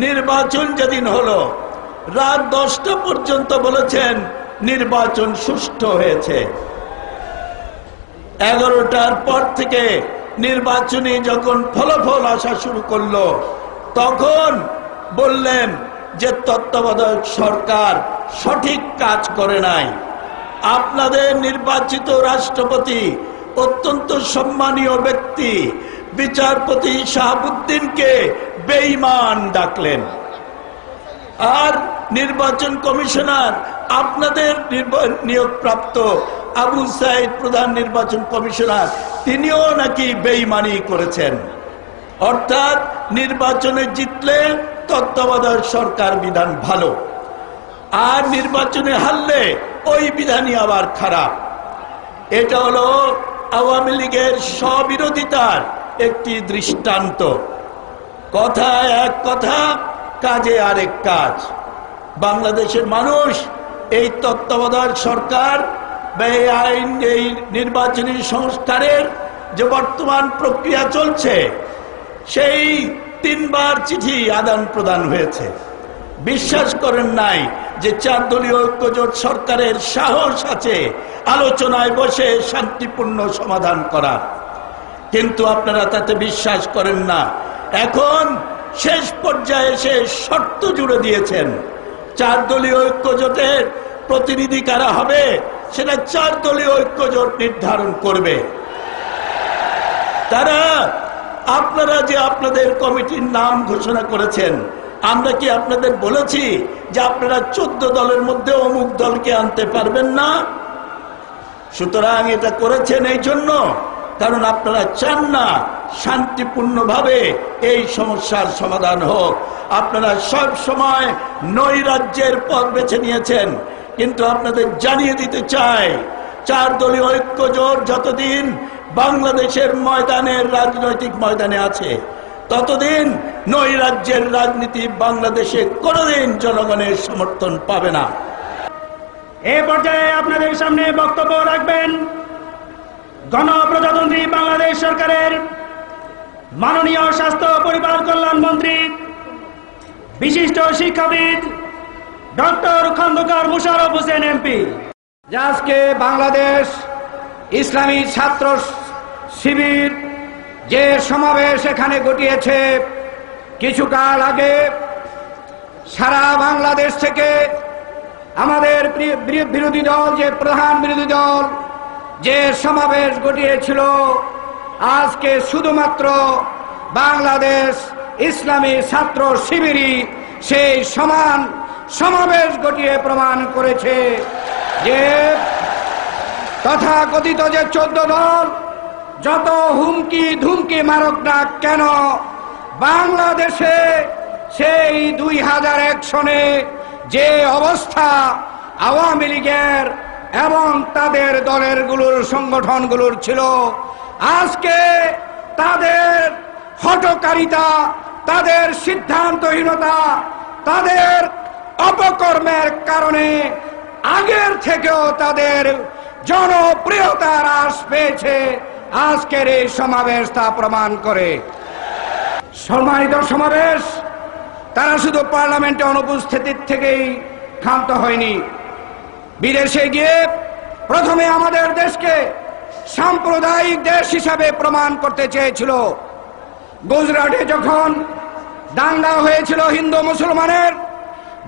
নির্বাচন যেদিন হলো, রাত 10টা পর্যন্ত বলেছেন নির্বাচন সুষ্ঠু হয়েছে। 11টার পর থেকে নির্বাচনী যখন ফলাফল আসা শুরু করলো, তখন বললেন যে তত্ত্বাবধায়ক সরকার সঠিক কাজ করে নাই। আপনাদের নির্বাচিত রাষ্ট্রপতি অত্যন্ত সম্মানীয় ব্যক্তি বিচারপতি শাহাবুদ্দিনকে বেঈমান ডাকলেন। আর নির্বাচন কমিশনার আপনাদের নিয়োগপ্রাপ্ত আবু সাইদ প্রধান নির্বাচন কমিশনার, তিনিও নাকি বেঈমানি করেছেন। অর্থাৎ নির্বাচনে জিতলে তত্ত্বাবধায়ক সরকার বিধান ভালো, আর নির্বাচনে হারলে ওই বিধানই আবার খারাপ। এটা হলো আওয়ামী লীগের স্ববিরোধিতার একটি দৃষ্টান্ত। কথায় এক কথা, কাজে আরেক কাজ। বাংলাদেশের মানুষ এই তত্ত্বাবধায়ক সরকার বা এই আইন, এই নির্বাচনী সংস্কারের যে বর্তমান প্রক্রিয়া চলছে, সেই 3 বার চিঠি আদান প্রদান হয়েছে। বিশ্বাস করেন নাই যে 4 দলীয় ঐক্যজোট সরকারের সাহস আছে আলোচনায় বসে শান্তিপূর্ণ সমাধান করার, কিন্তু আপনারা তাতে বিশ্বাস করেন না। এখন শেষ পর্যায়ে এসে শর্ত জুড়ে দিয়েছেন 4 দলীয় ঐক্যজোটের প্রতিনিধি কারা হবে সেটা 4 দলীয় ঐক্যজোট নির্ধারণ করবে। তারা আপনারা যে আপনাদের কমিটির নাম ঘোষণা করেছেন, আমরা কি আপনাদের বলেছি যে আপনারা 14 দলের মধ্যে অমুক দলকে আনতে পারবেন না? সুতরাং এটা করেছেন এই জন্য কারণ আপনারা চান না শান্তিপূর্ণভাবে এই সমস্যার সমাধান হোক। আপনারা সব সময় নৈরাজ্যের পথ বেছে নিয়েছেন, কিন্তু আপনাদের জানিয়ে দিতে চাই 4 দলীয় ঐক্যজোট যতদিন বাংলাদেশের ময়দানের রাজনৈতিক ময়দানে আছে, ততদিন নৈরাজ্যের রাজনীতি বাংলাদেশে কোনোদিন জনগণের সমর্থন পাবে না। এই পর্যায়ে আপনাদের সামনে বক্তব্য রাখবেন গণপ্রজাতন্ত্রী বাংলাদেশ সরকারের মাননীয় স্বাস্থ্য পরিবার কল্যাণ মন্ত্রী, বিশিষ্ট শিক্ষাবিদ ডক্টর খন্দকার মোশাররফ হোসেন এমপি। আজকে বাংলাদেশ ইসলামী ছাত্র শিবির যে সমাবেশ এখানে ঘটিয়েছে, কিছুকাল আগে সারা বাংলাদেশ থেকে আমাদের বিরোধী দল, যে প্রধান বিরোধী দল যে সমাবেশ ঘটিয়েছিল, আজকে শুধুমাত্র বাংলাদেশ ইসলামী ছাত্র শিবিরই সেই সমান সমাবেশ ঘটিয়ে প্রমাণ করেছে যে তথাকথিত যে 14 দল যত হুমকি ধুমকি মারক না কেন, বাংলাদেশে সেই 2001 সনে যে অবস্থা আওয়ামী লীগের এবং তাদের দলের সংগঠনগুলোর ছিল, আজকে তাদের হঠকারিতা, তাদের সিদ্ধান্তহীনতা, তাদের অপকর্মের কারণে আগের থেকেও তাদের জনপ্রিয়তার হ্রাস পেয়েছে আজকের এই সমাবেশ তা প্রমাণ করে। সম্মানিত সমাবেশ, তারা শুধু পার্লামেন্টে অনুপস্থিতির থেকেই ক্ষান্ত হয়নি, বিদেশে গিয়ে প্রথমে আমাদের দেশকে সাম্প্রদায়িক দেশ হিসাবে প্রমাণ করতে চেয়েছিল। গুজরাটে যখন দাঙ্গা হয়েছিল হিন্দু মুসলমানের,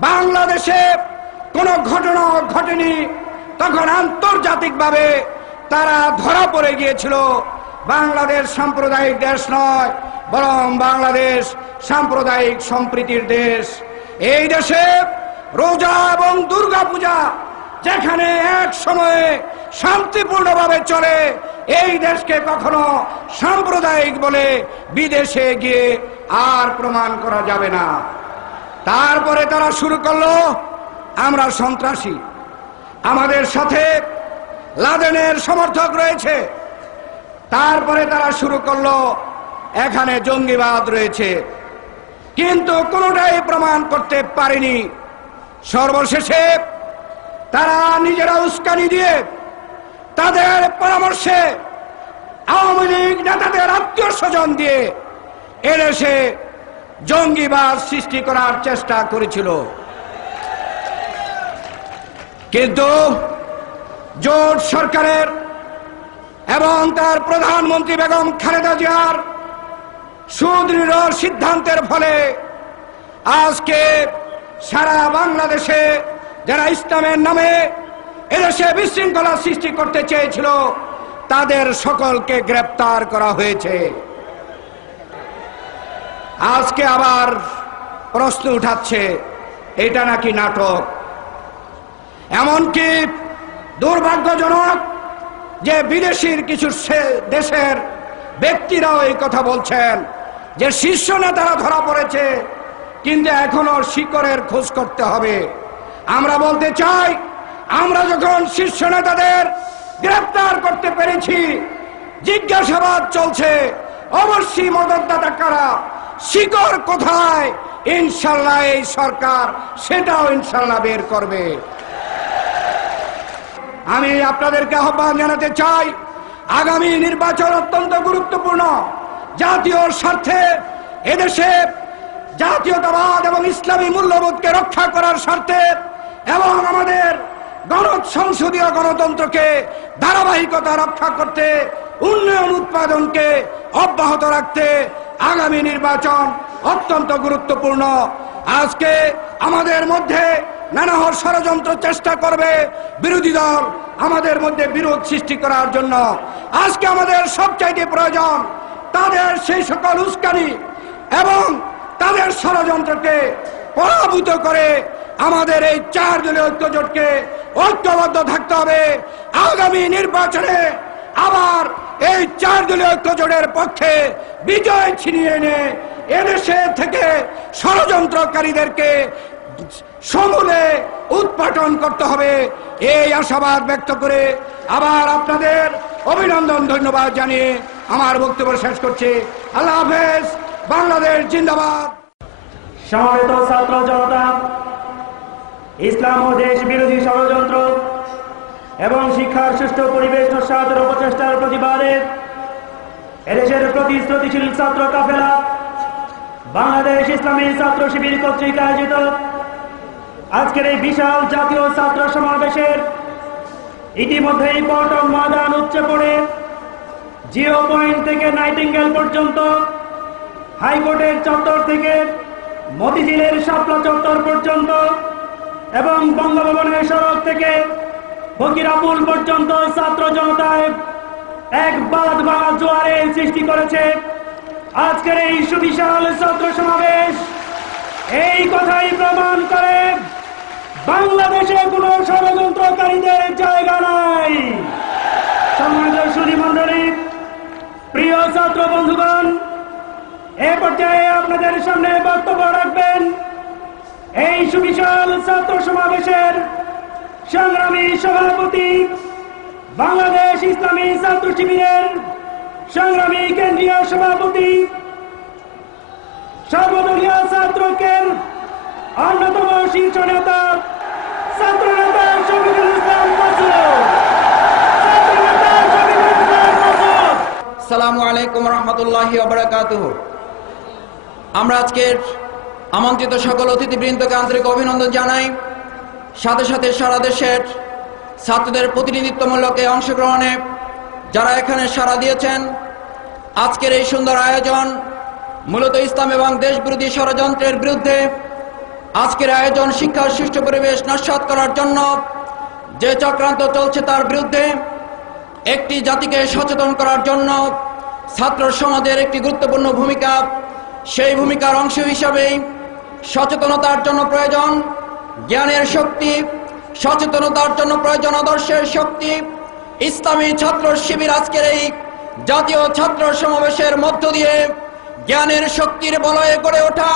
বাংলাদেশে কোনো ঘটনা ঘটেনি, তখন আন্তর্জাতিকভাবে তারা ধরা পড়ে গিয়েছিল। বাংলাদেশ সাম্প্রদায়িক দেশ নয়, বরং বাংলাদেশ সাম্প্রদায়িক সম্প্রীতির দেশ। এই দেশে রোজা এবং দুর্গা পূজা যেখানে এক সময়ে শান্তিপূর্ণভাবে চলে, এই দেশকে কখনো সাম্প্রদায়িক বলে বিদেশে গিয়ে আর প্রমাণ করা যাবে না। তারপরে তারা শুরু করলো আমরা সন্ত্রাসী, আমাদের সাথে লাদেনের সমর্থক রয়েছে। তারপরে তারা শুরু করলো এখানে জঙ্গিবাদ রয়েছে, কিন্তু কোনোটাই প্রমাণ করতে পারেনি। সর্বশেষে তারা নিজেরা উস্কানি দিয়ে তাদের পরামর্শে আওয়ামী লীগ নেতাদের আত্মীয় স্বজন দিয়ে এদেশে জঙ্গিবাদ সৃষ্টি করার চেষ্টা করেছিল। কিন্তু জোট সরকারের এবং তার প্রধানমন্ত্রী বেগম খালেদা জিয়ার সুদৃঢ় সিদ্ধান্তের ফলে আজকে সারা বাংলাদেশে যারা ইসলামের নামে এদেশে বিশৃঙ্খলা সৃষ্টি করতে চেয়েছিল তাদের সকলকে গ্রেপ্তার করা হয়েছে। আজকে আবার প্রশ্ন উঠাচ্ছে এটা নাকি নাটক। এমনকি দুর্ভাগ্যজনক যে বিদেশির কিছু দেশের ব্যক্তিরাও এই কথা বলছেন যে শীর্ষ নেতারা ধরা পড়েছে, কিন্তু এখনো শিকড়ের খোঁজ করতে হবে। আমরা বলতে চাই, আমরা যখন শীর্ষ নেতাদের গ্রেফতার করতে পেরেছি, জিজ্ঞাসাবাদ চলছে, অবশ্যই মদতদাতা কারা, শিকড় কোথায়, ইনশাল্লাহ এই সরকার সেটাও ইনশাল্লাহ বের করবে। আমি আপনাদেরকে আহ্বান জানাতে চাই, আগামী নির্বাচন অত্যন্ত গুরুত্বপূর্ণ। জাতীয় স্বার্থে এদেশে জাতীয়তাবাদ এবং ইসলামী মূল্যবোধকে রক্ষা করার স্বার্থে এবং আমাদের সংসদীয় গণতন্ত্রকে ধারাবাহিকতা রক্ষা করতে, উন্নয়ন উৎপাদনকে অব্যাহত রাখতে আগামী নির্বাচন অত্যন্ত গুরুত্বপূর্ণ। আজকে আমাদের মধ্যে নানা ষড়যন্ত্র চেষ্টা করবে বিরোধী দল আমাদের মধ্যে বিরোধ সৃষ্টি করার জন্য। আজকে আমাদের সবচাইতে প্রয়োজন তাদের সেই সকল উস্কানি এবং তাদের ষড়যন্ত্রকে পরাভূত করে আমাদের এই 4 দলীয় ঐক্যজোটকে ঐক্যবদ্ধ থাকতে হবে। আগামী নির্বাচনে আবার এই 4 দলীয় ঐক্যজোটের পক্ষে বিজয় ছিনিয়ে এনে এদেশে থেকে ষড়যন্ত্রকারীদেরকে সমূলে উৎপাটন করতে হবে। এই আশাবাদ ব্যক্ত করে আবার আপনাদের অভিনন্দন ধন্যবাদ জানিয়ে আমার বক্তব্য শেষ করছি। আল্লাহ হাফেজ। বাংলাদেশ জিন্দাবাদ। সমবেত ছাত্র জনতা, ইসলাম ও দেশ বিরোধী ষড়যন্ত্র এবং শিক্ষার সুষ্ঠু পরিবেশ নস্যাতের অপচেষ্টার প্রতিবাদে এদেশের প্রতিশ্রুতিশীল ছাত্র কাফেলা বাংলাদেশ ইসলামী ছাত্র শিবির কর্তৃক আয়োজিত আজকের এই বিশাল জাতীয় ছাত্র সমাবেশের ইতিমধ্যেই পল্টন ময়দান উচ্চে পড়ে জিরো পয়েন্ট থেকে নাইটিঙ্গেল পর্যন্ত, হাইকোর্টের চত্বর থেকে মতিঝিলের শাপলা চত্বর পর্যন্ত এবং বঙ্গভবনের সড়ক থেকে ফকিরাপুল পর্যন্ত ছাত্র জনতায় এক বাঁধ ভাঙা জোয়ারের সৃষ্টি করেছে। আজকের এই সুবিশাল ছাত্র সমাবেশ এই কথাই প্রমাণ করে বাংলাদেশে কোন ষড়যন্ত্রকারীদের জায়গা নাই। সম্মানিত সুধী মণ্ডলী, প্রিয় ছাত্র বন্ধুগণ, এ পর্যায়ে আপনাদের সামনে বক্তব্য রাখবেন এই সুবিশাল ছাত্র সমাবেশের সংগ্রামী সভাপতি, বাংলাদেশ ইসলামী ছাত্র শিবিরের সংগ্রামী কেন্দ্রীয় সভাপতি, সর্বদলীয় ছাত্রকের অন্যতম শীর্ষ নেতা, ছাত্র নেতা শফিকুল ইসলাম ফজলুল। আলাইকুম রহমতুল্লাহি ওয়া বারাকাতুহু। আমরা আজকের আমন্ত্রিত সকল অতিথিবৃন্দকে আন্তরিক অভিনন্দন জানাই। সাথে সাথে সারা দেশের ছাত্রদের প্রতিনিধিত্বমূলক এই অংশগ্রহণে যারা এখানে সাড়া দিয়েছেন। আজকের এই সুন্দর আয়োজন মূলত ইসলাম এবং দেশবিরোধী ষড়যন্ত্রের বিরুদ্ধে। আজকের আয়োজন শিক্ষার সুষ্ঠু পরিবেশ নস্যাৎ করার জন্য যে চক্রান্ত চলছে তার বিরুদ্ধে, একটি জাতিকে সচেতন করার জন্য ছাত্র সমাজের একটি গুরুত্বপূর্ণ ভূমিকা। সেই ভূমিকার অংশ হিসাবেই সচেতনতার জন্য প্রয়োজন জ্ঞানের শক্তি, সচেতনতার জন্য প্রয়োজন আদর্শের শক্তি। ইসলামী ছাত্র শিবির আজকের এই জাতীয় ছাত্র সমাবেশের মধ্য দিয়ে জ্ঞানের শক্তির বলয়ে গড়ে ওঠা,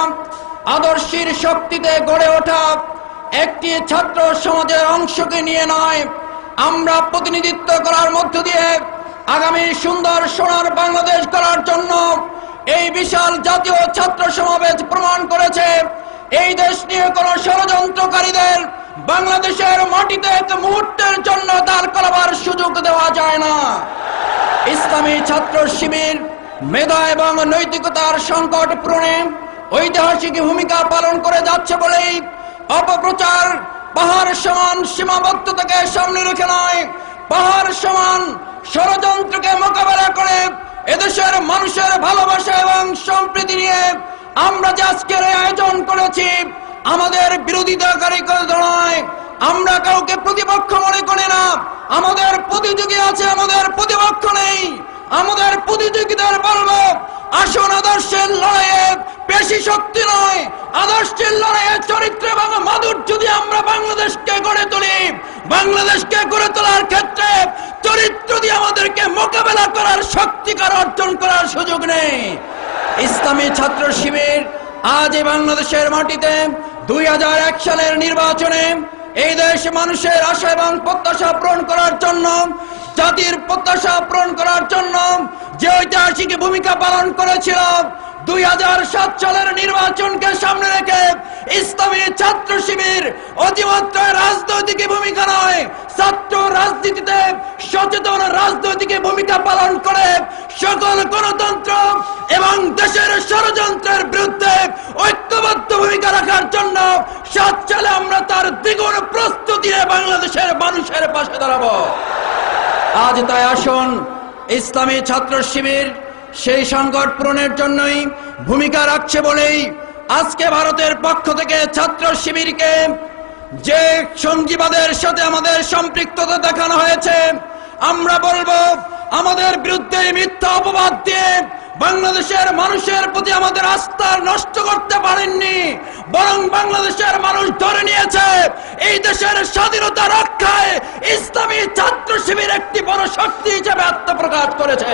আদর্শের শক্তিতে গড়ে ওঠা একটি ছাত্র সমাজের অংশকে নিয়ে নয়, আমরা প্রতিনিধিত্ব করার মধ্য দিয়ে আগামী সুন্দর সোনার বাংলাদেশ গড়ার জন্য এই বিশাল জাতীয় ছাত্র সমাবেশ প্রমাণ করেছে এই দেশ নিয়ে কোন ষড়যন্ত্রকারীদের বাংলাদেশের মাটিতে এক মুহূর্তের জন্য দাঁড় করাবার সুযোগ দেওয়া যায় না। ইসলামী ছাত্র শিবির মেধা এবং নৈতিকতার সংকট পূরণে ঐতিহাসিক ভূমিকা পালন করে যাচ্ছে বলেই অপপ্রচার পাহাড় সমান সীমাবদ্ধতাকে সামনে রেখে নয়, পাহাড় সমান ষড়যন্ত্রকে মোকাবেলা করে এদেশের মানুষের ভালোবাসা এবং সম্প্রীতি নিয়ে আমরা যে আজকের আয়োজন করেছি, আমাদের বিরোধিতাকারী নয়, আমরা কাউকে প্রতিপক্ষ মনে করি না। আমাদের প্রতিযোগী আছে, আমাদের প্রতিপক্ষ নেই। আমাদের প্রতিযোগীদের বলবো, আসুন আদর্শের লড়াইয়ে পেশি শক্তি নয়, আদর্শের লড়াইয়ে চরিত্র এবং মাধুর্য যদি আমরা বাংলাদেশকে গড়ে তুলি, বাংলাদেশকে গড়ে তোলার ক্ষেত্রে চরিত্র দিয়ে আমাদেরকে মোকাবেলা করার শক্তিকার অর্জন করার সুযোগ নেই। ইসলামী ছাত্র শিবির আজ এই বাংলাদেশের মাটিতে 2001 সালের নির্বাচনে এই দেশ মানুষের আশা এবং প্রত্যাশা পূরণ করার জন্য, জাতির প্রত্যাশা পূরণ করার জন্য যে ঐতিহাসিক ভূমিকা পালন করেছিল, 2007 সালের নির্বাচনকে সামনে রেখে ইসলামী ছাত্র শিবির অতিমাত্র রাজনৈতিক ভূমিকা নয়, ছাত্র রাজনীতিতে সচেতন রাজনৈতিক ভূমিকা পালন করে সকল গণতন্ত্র এবং দেশের ষড়যন্ত্রের বিরুদ্ধে ঐক্যবদ্ধ ভূমিকা রাখার জন্য 7 সালে আমরা তার দ্বিগুণ প্রস্তুতি নিয়ে বাংলাদেশের মানুষের পাশে দাঁড়াবো। আজ তাই আসুন ইসলামী ছাত্র শিবির সেই সংকট পূরণের জন্যই ভূমিকা রাখছে বলেই আজকে ভারতের পক্ষ থেকে ছাত্র শিবিরকে যে সঙ্গীবাদের সাথে আমাদের সম্পৃক্ততা দেখানো হয়েছে, আমরা বলবো আমাদের বিরুদ্ধে মিথ্যা অপবাদ দিয়ে বাংলাদেশের মানুষের প্রতি আমাদের আস্থা নষ্ট করতে পারেননি, বরং বাংলাদেশের মানুষ ধরে নিয়েছে এই দেশের স্বাধীনতা রক্ষায় ইসলামী ছাত্র শিবির একটি বড় শক্তি হিসেবে আত্মপ্রকাশ করেছে।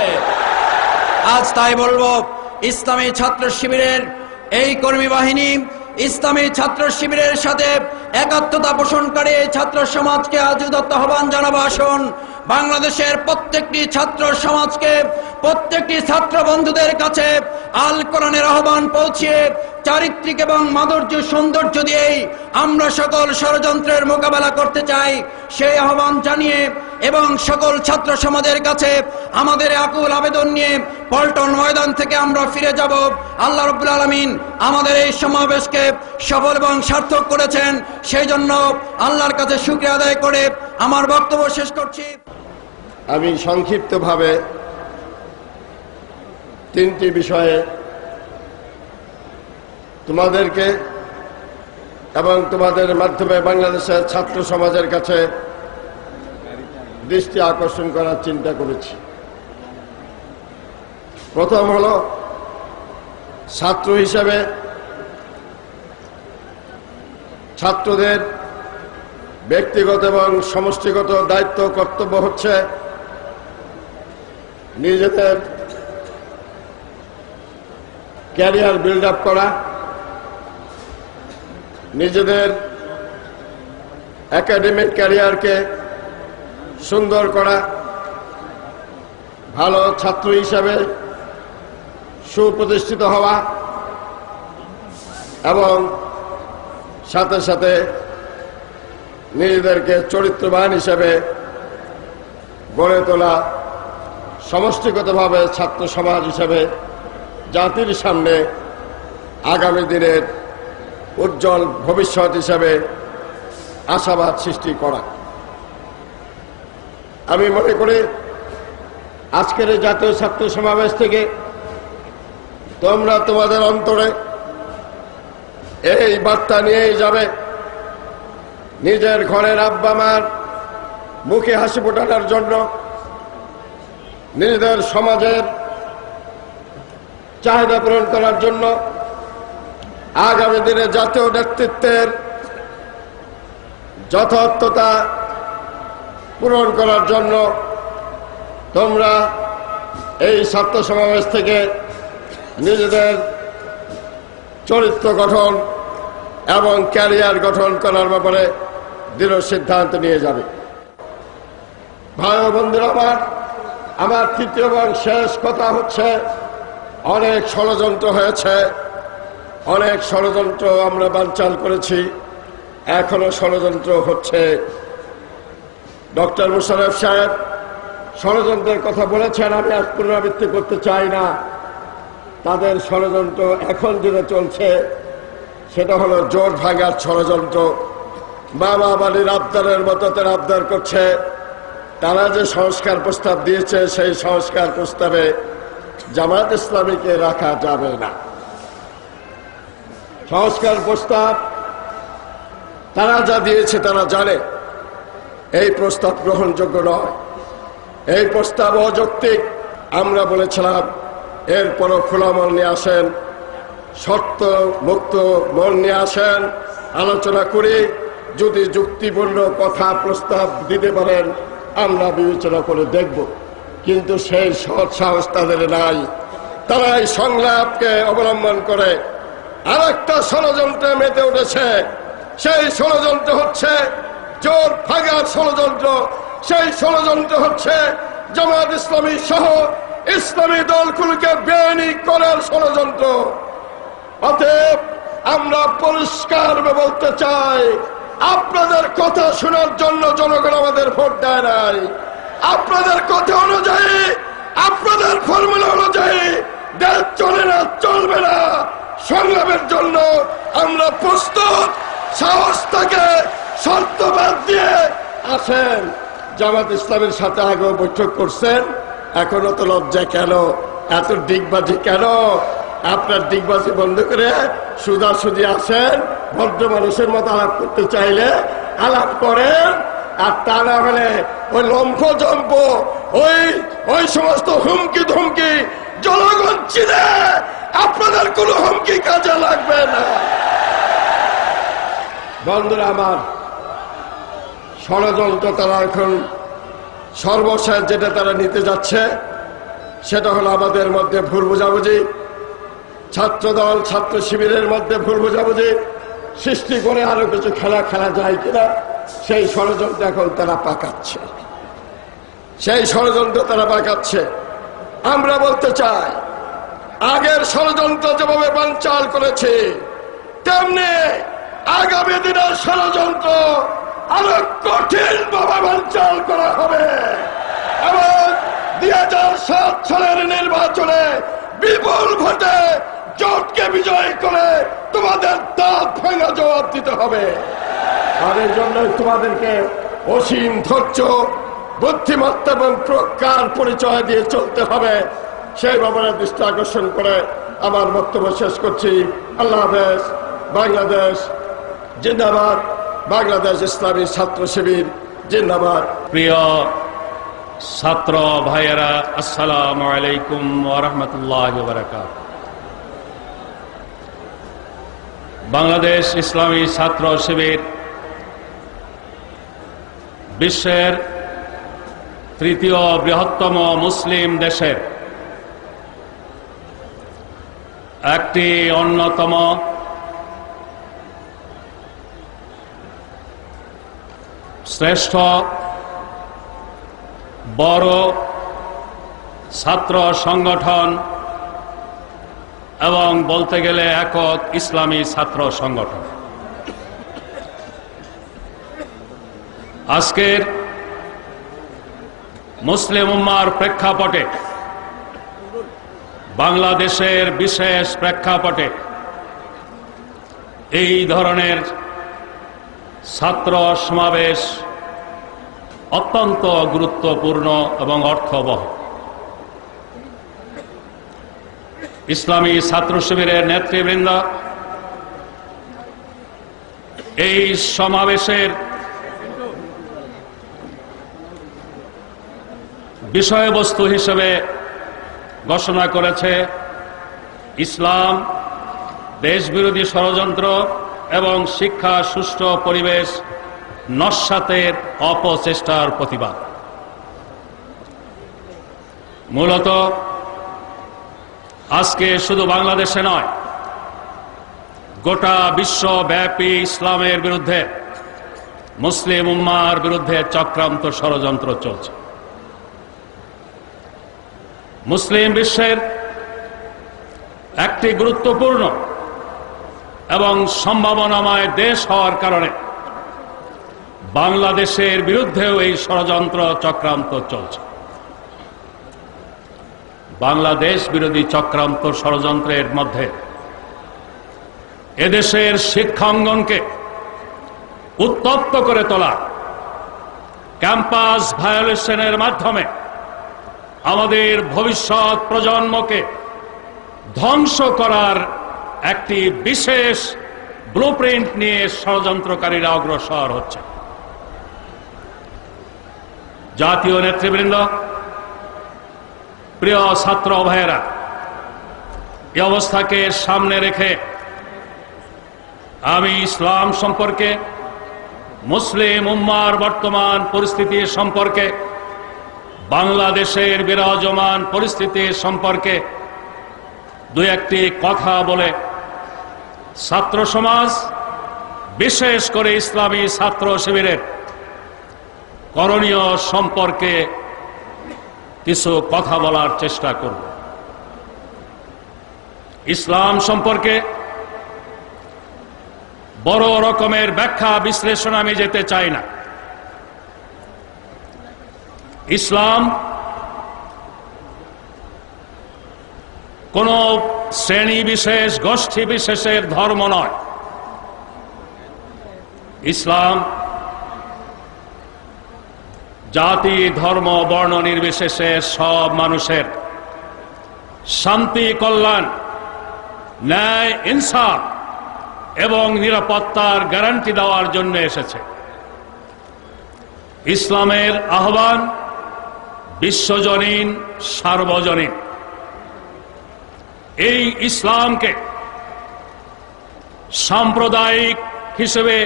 আজ তাই বলবো, ইসলামী ছাত্র শিবিরের এই কর্মী বাহিনী ইসলামী ছাত্র শিবিরের সাথে একাত্মতা পোষণকারী ছাত্র সমাজকে আজ উদাত্ত আহ্বান জানাবো। আসুন বাংলাদেশের প্রত্যেকটি ছাত্র সমাজকে, প্রত্যেকটি ছাত্র বন্ধুদের কাছে আল কোরআনের আহ্বান পৌঁছিয়ে চারিত্রিক এবং মাধুর্য সৌন্দর্য দিয়েই আমরা সকল ষড়যন্ত্রের মোকাবেলা করতে চাই সেই আহ্বান জানিয়ে এবং সকল ছাত্র সমাজের কাছে আমাদের আকুল আবেদন নিয়ে পল্টন ময়দান থেকে আমরা ফিরে যাব। আল্লাহ রাব্বুল আলামিন আমাদের এই সমাবেশকে সফল এবং সার্থক করেছেন, সেই জন্য আল্লাহর কাছে শুকরিয়া আদায় করে আমার বক্তব্য শেষ করছি। আমি সংক্ষিপ্তভাবে 3টি বিষয়ে তোমাদেরকে এবং তোমাদের মাধ্যমে বাংলাদেশের ছাত্র সমাজের কাছে দৃষ্টি আকর্ষণ করার চিন্তা করেছি। প্রথম হলো, ছাত্র হিসেবে ছাত্রদের ব্যক্তিগত এবং সমষ্টিগত দায়িত্ব কর্তব্য হচ্ছে নিজেদের ক্যারিয়ার বিল্ড আপ করা, নিজেদের একাডেমিক ক্যারিয়ারকে সুন্দর করা, ভালো ছাত্র হিসাবে সুপ্রতিষ্ঠিত হওয়া এবং সাথে সাথে নিজেদেরকে চরিত্রবান হিসাবে গড়ে তোলা সমষ্টিগতভাবে ছাত্র সমাজ হিসেবে জাতির সামনে আগামী দিনের উজ্জ্বল ভবিষ্যৎ হিসেবে আশাবাদ সৃষ্টি করা। আমি মনে করি আজকের এই জাতীয় ছাত্র সমাবেশ থেকে তোমরা তোমাদের অন্তরে এই বার্তা নিয়েই যাবে, নিজের ঘরের আব্বা মার মুখে হাসি ফোটানোর জন্য, নিজেদের সমাজের চাহিদা পূরণ করার জন্য, আগামী দিনে জাতীয় নেতৃত্বের যথার্থতা পূরণ করার জন্য তোমরা এই ছাত্র সমাবেশ থেকে নিজেদের চরিত্র গঠন এবং ক্যারিয়ার গঠন করার ব্যাপারে দৃঢ় সিদ্ধান্ত নিয়ে যাবে। ভাই ও বন্ধুরা, আমার তৃতীয় এবং শেষ কথা হচ্ছে, অনেক ষড়যন্ত্র হয়েছে, অনেক ষড়যন্ত্র আমরা বানচাল করেছি, এখনো ষড়যন্ত্র হচ্ছে। ডক্টর মুশাররফ সাহেব ষড়যন্ত্রের কথা বলেছেন, আমি আজ পুনরাবৃত্তি করতে চাই না। তাদের ষড়যন্ত্র এখন যেটা চলছে সেটা হলো জোট ভাঙার ষড়যন্ত্র। বাবা বালির আবদারের মতো তারা আবদার করছে। তারা যে সংস্কার প্রস্তাব দিয়েছে সেই সংস্কার প্রস্তাবে জামাত ইসলামীকে রাখা যাবে না। সংস্কার প্রস্তাব তারা যা দিয়েছে তারা জানে এই প্রস্তাব গ্রহণযোগ্য নয়, এই প্রস্তাব অযৌক্তিক। আমরা বলেছিলাম এরপরও খোলা মন নিয়ে আসেন, শর্ত মুক্ত মন নিয়ে আসেন, আলোচনা করি, যদি যুক্তিপূর্ণ কথা প্রস্তাব দিতে পারেন আমরা বিবেচনা করে দেখব। কিন্তু সেই সৎ সাহস তাদের নাই। তারা এই সংলাপকে অবলম্বন করে আরেকটা ষড়যন্ত্রে মেতে উঠেছে। সেই ষড়যন্ত্র হচ্ছে জোট ভাঙার ষড়যন্ত্র। সেই ষড়যন্ত্র হচ্ছে জামাত ইসলামী সহ ইসলামী দলগুলোকে বেআইনি করার ষড়যন্ত্র। অতএব আমরা পরিষ্কার বলতে চাই, আপনাদের কথা শোনার জন্য জনগণ আমাদের ভোট দেয় নাই। আপনাদের কথা অনুযায়ী, আপনাদের ফর্মুলা অনুযায়ী দেশ চলে না, চলবে না। সংগ্রামের জন্য আমরা প্রস্তুত। সাহস থাকে, শর্ত বাদ দিয়ে আসেন। জামাত ইসলামের সাথে আগেও বৈঠক করছেন, এখনো তো লজ্জা কেন? এত ডিগবাজি কেন? আপনার ডিগবাজি বন্ধ করে সুজাসুজি আসেন, ভদ্র মানুষের মতো আলাপ করতে চাইলে আলাপ করেন। আর তা না হলে ওই লম্ফ জম্প, ওই সমস্ত হুমকি ধমকি জনগণ চিনে, আপনাদের কোনো হুমকি কাজে লাগবে না। বন্ধুরা আমার, ষড়যন্ত্র তারা এখন সর্বশেষ যেটা তারা নিতে যাচ্ছে সেটা হলো আমাদের মধ্যে ভুল বোঝাবুঝি, ছাত্রদল ছাত্র শিবিরের মধ্যে ভুল বোঝাবুঝি সৃষ্টি করে আরো কিছু খেলা যায় কিনা সেই ষড়যন্ত্র এখন তারা পাকাচ্ছে। সেই ষড়যন্ত্র তারা পাকাচ্ছে। আমরা বলতে চাই, আগের ষড়যন্ত্র যেভাবে বানচাল করেছে তেমনি আগামী দিনের ষড়যন্ত্র আরো কঠিন ভাবে বানচাল করা হবে এবং 2007 সালের নির্বাচনে বিপুল ভোটে জোটকে বিজয় করে তোমাদের দাঁত ভাঙা জবাব দিতে হবে। আর এর জন্য তোমাদেরকে অসীম ধৈর্য, বুদ্ধিমত্তা এবং প্রজ্ঞার পরিচয় দিয়ে চলতে হবে। সেই ব্যাপারে দৃষ্টি আকর্ষণ করে আমার বক্তব্য শেষ করছি। আল্লাহ হাফেজ। বাংলাদেশ জিন্দাবাদ। বাংলাদেশ ইসলামী ছাত্র শিবির জিন্দাবাদ। প্রিয় ছাত্র ভাইয়েরা, আসসালামু আলাইকুম ওয়া রাহমাতুল্লাহি ওয়া বারাকাতুহু। বাংলাদেশ ইসলামী ছাত্র শিবির বিশ্বের তৃতীয় বৃহত্তম মুসলিম দেশের একটি অন্যতম শ্রেষ্ঠ বড় ছাত্র সংগঠন এবং বলতে গেলে একক ইসলামী ছাত্র সংগঠন। আজকের মুসলিম উম্মার প্রেক্ষাপটে, বাংলাদেশের বিশেষ প্রেক্ষাপটে এই ধরনের ছাত্র সমাবেশ অত্যন্ত গুরুত্বপূর্ণ এবং অর্থবহ। ইসলামী ছাত্র শিবিরের নেতৃবৃন্দ এই সমাবেশের বিষয়বস্তু হিসেবে ঘোষণা করেছে ইসলাম, দেশবিরোধী ষড়যন্ত্র এবং শিক্ষা সুষ্ঠু পরিবেশ নস্যাতের অপচেষ্টার প্রতিবাদ। মূলত আজকে শুধু বাংলাদেশে নয়, গোটা বিশ্বব্যাপী ইসলামের বিরুদ্ধে, মুসলিম উম্মার বিরুদ্ধে চক্রান্ত ষড়যন্ত্র চলছে। মুসলিম বিশ্বের একটি গুরুত্বপূর্ণ এবং সম্ভাবনাময় দেশ হওয়ার কারণে বাংলাদেশের বিরুদ্ধেও এই ষড়যন্ত্র চক্রান্ত চলছে। বাংলাদেশ বিরোধী চক্রান্ত ষড়যন্ত্রের মধ্যে এদেশের শিক্ষাঙ্গনকে উত্তপ্ত করে তোলা, ক্যাম্পাস ভায়োলেশনের মাধ্যমে আমাদের ভবিষ্যৎ প্রজন্মকে ধ্বংস করার একটি বিশেষ ব্লুপ্রিন্ট নিয়ে ষড়যন্ত্রকারীরা অগ্রসর হচ্ছে। জাতীয় নেতৃবৃন্দ, প্রিয় ছাত্র ভাইয়েরা, এই অবস্থাকে সামনে রেখে আমি ইসলাম সম্পর্কে, মুসলিম উম্মার বর্তমান পরিস্থিতি সম্পর্কে, বাংলাদেশের বিরাজমান পরিস্থিতি সম্পর্কে দুই একটি কথা বলে ছাত্র সমাজ, বিশেষ করে ইসলামী ছাত্র শিবিরের করণীয় সম্পর্কে কিছু কথা বলার চেষ্টা করব। ইসলাম সম্পর্কে বড় রকমের ব্যাখ্যা বিশ্লেষণ আমি যেতে চাই না। ইসলাম কোন শ্রেণী বিশেষ, গোষ্ঠী বিশেষের ধর্ম নয়। ইসলাম জাতি, ধর্ম, বর্ণ নির্বিশেষে সব মানুষের শান্তি, কল্যাণ, ন্যায়, ইনসাফ এবং নিরাপত্তার গ্যারান্টি দেওয়ার জন্য এসেছে। ইসলামের আহ্বান বিশ্বজনীন, সার্বজনীন। এই ইসলামকে সাম্প্রদায়িক হিসেবে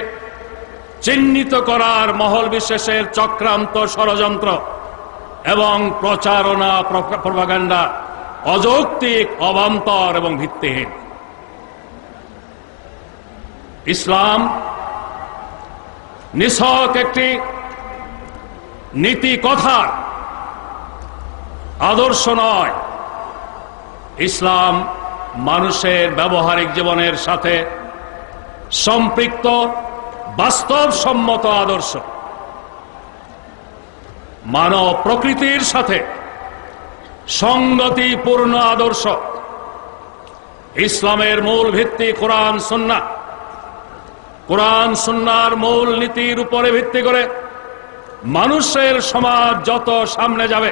চিহ্নিত করার মহল বিশেষের চক্রান্ত ষড়যন্ত্র এবং প্রচারণা, প্রপাগান্ডা অযৌক্তিক, অবান্তর এবং ভিত্তিহীন। ইসলাম নিছক একটি নীতি কথা, আদর্শ নয়। ইসলাম মানুষের ব্যবহারিক জীবনের সাথে সম্পৃক্ত বাস্তবসম্মত আদর্শ, মানব প্রকৃতির সাথে সংগতিপূর্ণ আদর্শ। ইসলামের মূল ভিত্তি কোরআন সুন্নাহ। কোরআন সুন্নাহর মূল নীতির উপরে ভিত্তি করে মানুষের সমাজ যত সামনে যাবে,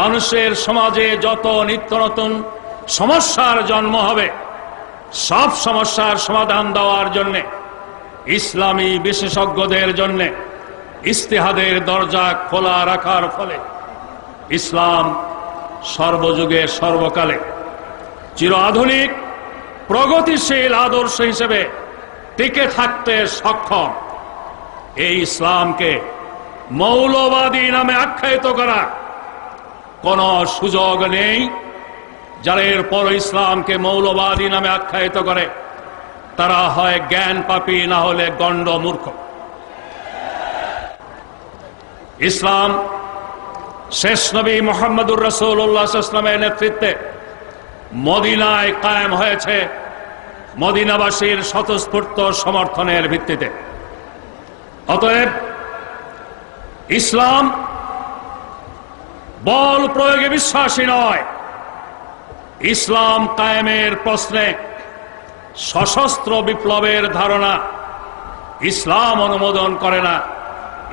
মানুষের সমাজে যত নিত্য নতুন সমস্যার জন্ম হবে, সব সমস্যার সমাধান দেওয়ার জন্য ইসলামী বিশেষজ্ঞদের জন্য ইস্তেহাদের দরজা খোলা রাখার ফলে ইসলাম সর্বযুগে, সর্বকালে চির আধুনিক, প্রগতিশীল আদর্শ হিসেবে টিকে থাকতে সক্ষম। এই ইসলামকে মৌলবাদী নামে আখ্যায়িত করা কোন সুযোগ নেই। যারা এরপর ইসলামকে মৌলবাদী নামে আখ্যায়িত করে তারা হয় জ্ঞান পাপী, না হলে গণ্ড মূর্খ। ইসলাম শেষ নবী মুহাম্মদুর রাসূলুল্লাহ সাল্লাল্লাহু আলাইহি ওয়াসাল্লামের নেতৃত্বে মদিনায় কায়েম হয়েছে, মদিনাবাসীর স্বতঃস্ফূর্ত সমর্থনের ভিত্তিতে। অতএব ইসলাম বল প্রয়োগে বিশ্বাসী নয়। ইসলাম কায়েমের প্রশ্নে সশস্ত্র বিপ্লবের ধারণা ইসলাম অনুমোদন করে না,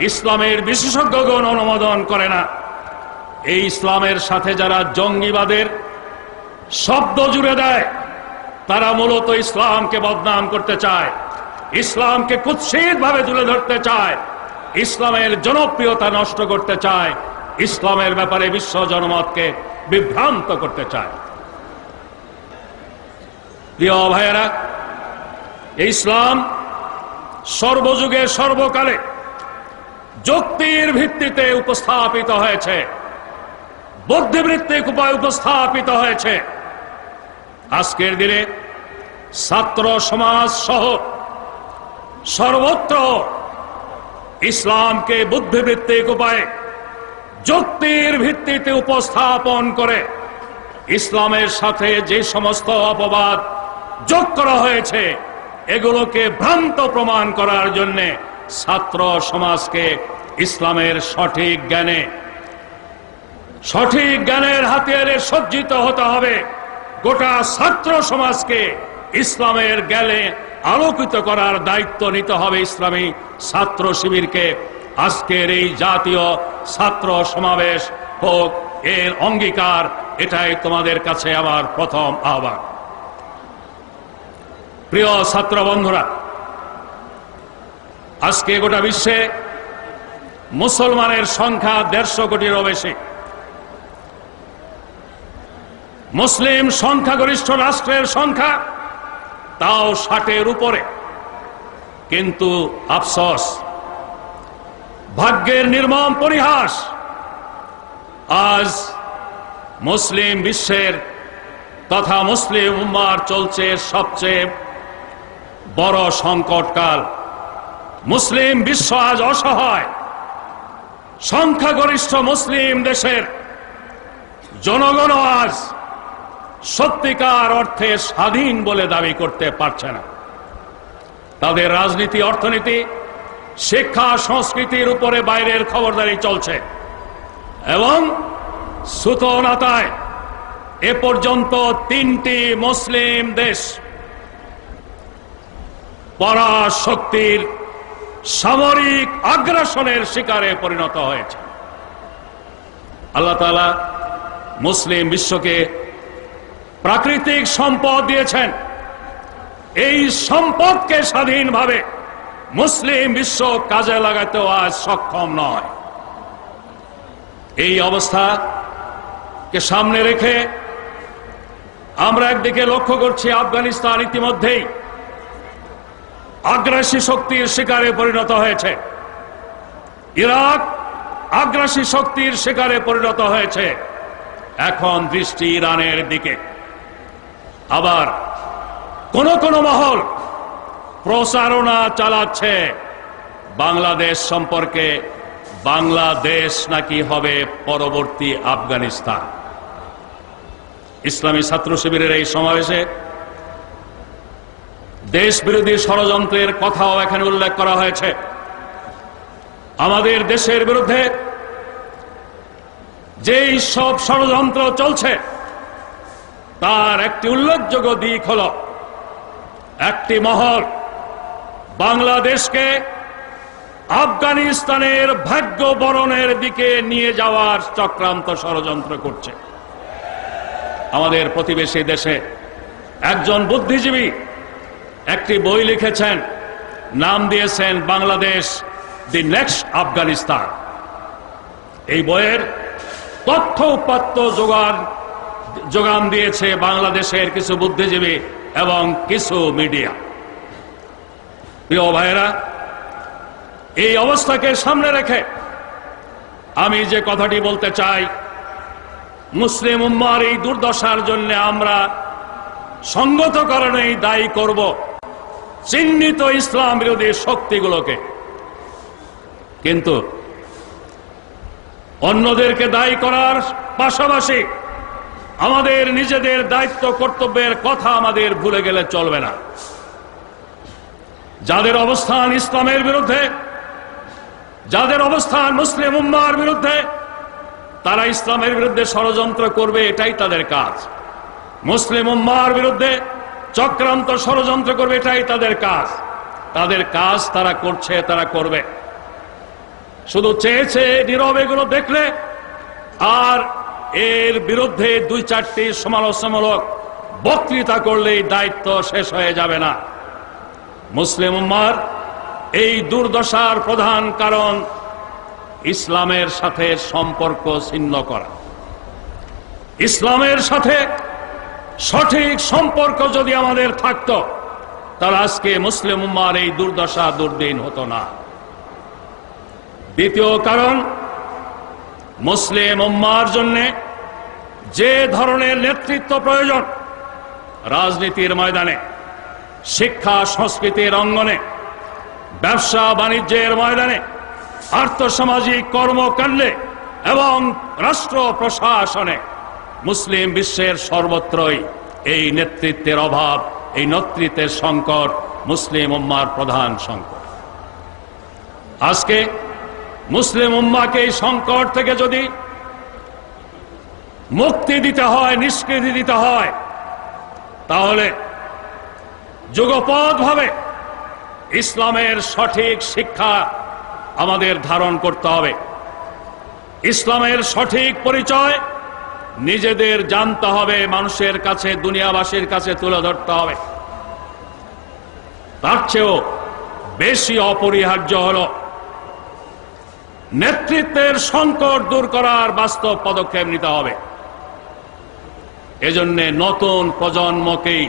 ইসলামের বিশেষজ্ঞগণ অনুমোদন করে না। এই ইসলামের সাথে যারা জঙ্গিবাদের শব্দ জুড়ে দেয় তারা মূলত ইসলামকে বদনাম করতে চায়, ইসলামকে কুৎসিতভাবে তুলে ধরতে চায়, ইসলামের জনপ্রিয়তা নষ্ট করতে চায়, ইসলামের ব্যাপারে বিশ্ব জনমতকে বিভ্রান্ত করতে চায়। প্রিয় ভাইয়েরা, ইসলাম সর্বযুগে সর্বকালে যুক্তির ভিত্তিতে উপস্থাপিত হয়েছে, বুদ্ধিবৃত্তিক উপায় উপস্থাপিত হয়েছে। আজকের দিনে ছাত্র সমাজ সহ সর্বত্র ইসলামকে বুদ্ধিবৃত্তিক উপায়ে যুক্তির ভিত্তিতে উপস্থাপন করে ইসলামের সাথে যে সমস্ত অপবাদ যোগ করা হয়েছে এগুলোকে ভ্রান্ত প্রমাণ করার জন্য ছাত্র সমাজকে ইসলামের সঠিক জ্ঞানের হাতিয়ারে সজ্জিত হতে হবে। গোটা ছাত্র সমাজকে ইসলামের জ্ঞানে আলোকিত করার দায়িত্ব নিতে হবে ইসলামী ছাত্র শিবিরকে। আজকের এই জাতীয় ছাত্র সমাবেশ হোক এর অঙ্গীকার, এটাই তোমাদের কাছে আমার প্রথম আহ্বান। প্রিয় ছাত্র বন্ধুরা, আজকে গোটা বিশ্বে মুসলমানের সংখ্যা 150 কোটিরও বেশি। মুসলিম সংখ্যাগরিষ্ঠ রাষ্ট্রের সংখ্যা তাও 60-এর উপরে। কিন্তু আফসোস, ভাগ্যের নির্মম পরিহাস, আজ মুসলিম বিশ্বের তথা মুসলিম উম্মার চলছে সবচেয়ে বড় সংকটকাল। মুসলিম বিশ্ব আজ অসহায়। সংখ্যাগরিষ্ঠ মুসলিম দেশের জনগণ আজ সত্যিকার অর্থে স্বাধীন বলে দাবি করতে পারছে না। তাদের রাজনীতি, অর্থনীতি, শিক্ষা, সংস্কৃতির উপরে বাইরের খবরদারি চলছে এবং সুতোনাতায় এ পর্যন্ত 3টি মুসলিম দেশ পরাশক্তির সামরিক আগ্রাসনের শিকারে পরিণত হয়েছে। আল্লাহ তাআলা মুসলিম বিশ্বকে প্রাকৃতিক সম্পদ দিয়েছেন। এই সম্পদকে স্বাধীনভাবে মুসলিম বিশ্ব কাজে লাগাতেও আজ সক্ষম নয়। এই অবস্থাকে সামনে রেখে আমরা একদিকে লক্ষ্য করছি আফগানিস্তান ইতিমধ্যেই আগ্রাসী শক্তির শিকারে পরিণত হয়েছে, ইরাক আগ্রাসী শক্তির শিকারে পরিণত হয়েছে। এখন দৃষ্টি ইরানের দিকে। আবার কোন কোন মহল প্রচারণা চালাচ্ছে বাংলাদেশ সম্পর্কে, বাংলাদেশ নাকি হবে পরবর্তী আফগানিস্তান। ইসলামী ছাত্র শিবিরের এই সমাবেশে দেশ বিরোধী ষড়যন্ত্রের কথাও এখানে উল্লেখ করা হয়েছে। আমাদের দেশের বিরুদ্ধে যেই সব ষড়যন্ত্র চলছে তার একটি উল্লেখযোগ্য দিক হল একটি মহল বাংলাদেশকে আফগানিস্তানের ভাগ্য বরণের দিকে নিয়ে যাওয়ার চক্রান্ত ষড়যন্ত্র করছে। আমাদের প্রতিবেশী দেশে একজন বুদ্ধিজীবী একটি বই লিখেছেন, নাম দিয়েছেন বাংলাদেশ দি নেক্সট আফগানিস্তান। এই বইয়ের তথ্য উপাত্ত যোগান দিয়েছে বাংলাদেশের কিছু বুদ্ধিজীবী এবং কিছু মিডিয়া। প্রিয় ভাইয়েরা, এই অবস্থাকে সামনে রেখে আমি যে কথাটি বলতে চাই, মুসলিম উম্মার এই দুর্দশার জন্য আমরা সঙ্গত কারণেই দায়ী করব চিহ্নিত ইসলাম বিরোধী শক্তিগুলোকে, কিন্তু অন্যদেরকে দায়ী করার পাশাপাশি আমাদের নিজেদের দায়িত্ব কর্তব্যের কথা আমাদের ভুলে গেলে চলবে না। যাদের অবস্থান ইসলামের বিরুদ্ধে, যাদের অবস্থান মুসলিম উম্মার বিরুদ্ধে, তারা ইসলামের বিরুদ্ধে ষড়যন্ত্র করবে, এটাই তাদের কাজ। মুসলিম উম্মাহর বিরুদ্ধে চক্রান্ত ষড়যন্ত্র করবে, এটাই তাদের কাজ। তাদের কাজ তারা করছে, তারা করবে। শুধু চেয়েছে নীরবে এগুলো দেখলে আর এর বিরুদ্ধে 2-4টি সমালোচনামূলক বক্তৃতা করলেই দায়িত্ব শেষ হয়ে যাবে না। মুসলিম উম্মাহর এই দুর্দশার প্রধান কারণ ইসলামের সাথে সম্পর্ক ছিন্ন করা। ইসলামের সাথে সঠিক সম্পর্ক যদি আমাদের থাকতো তাহলে আজকে মুসলিম উম্মাহর এই দুর্দশা দুর্দিন হতো না। দ্বিতীয় কারণ, মুসলিম উম্মাহর জন্য যে ধরনের নেতৃত্ব প্রয়োজন রাজনীতির ময়দানে, শিক্ষা সংস্কৃতির অঙ্গনে, ব্যবসা বাণিজ্যের ময়দানে, আর্থসামাজিক কর্মকাণ্ডে এবং রাষ্ট্র প্রশাসনে মুসলিম বিশ্বের সর্বত্রই এই নেতৃত্বের অভাব, এই নেতৃত্বের সংকট মুসলিম উম্মাহর প্রধান সংকট। আজকে মুসলিম উম্মাহকে এই সংকট থেকে যদি মুক্তি দিতে হয়, নিষ্কৃতি দিতে হয়, তাহলে যুগপৎভাবে ইসলামের সঠিক শিক্ষা আমাদের ধারণ করতে হবে। ইসলামের সঠিক পরিচয় নিজেদের জানতে হবে, মানুষের কাছে, দুনিয়াবাসীর কাছে তুলে ধরতে হবে। তার চেয়েও বেশি অপরিহার্য হল নেতৃত্বের সংকট দূর করার বাস্তব পদক্ষেপ নিতে হবে। এজন্য নতুন প্রজন্মকেই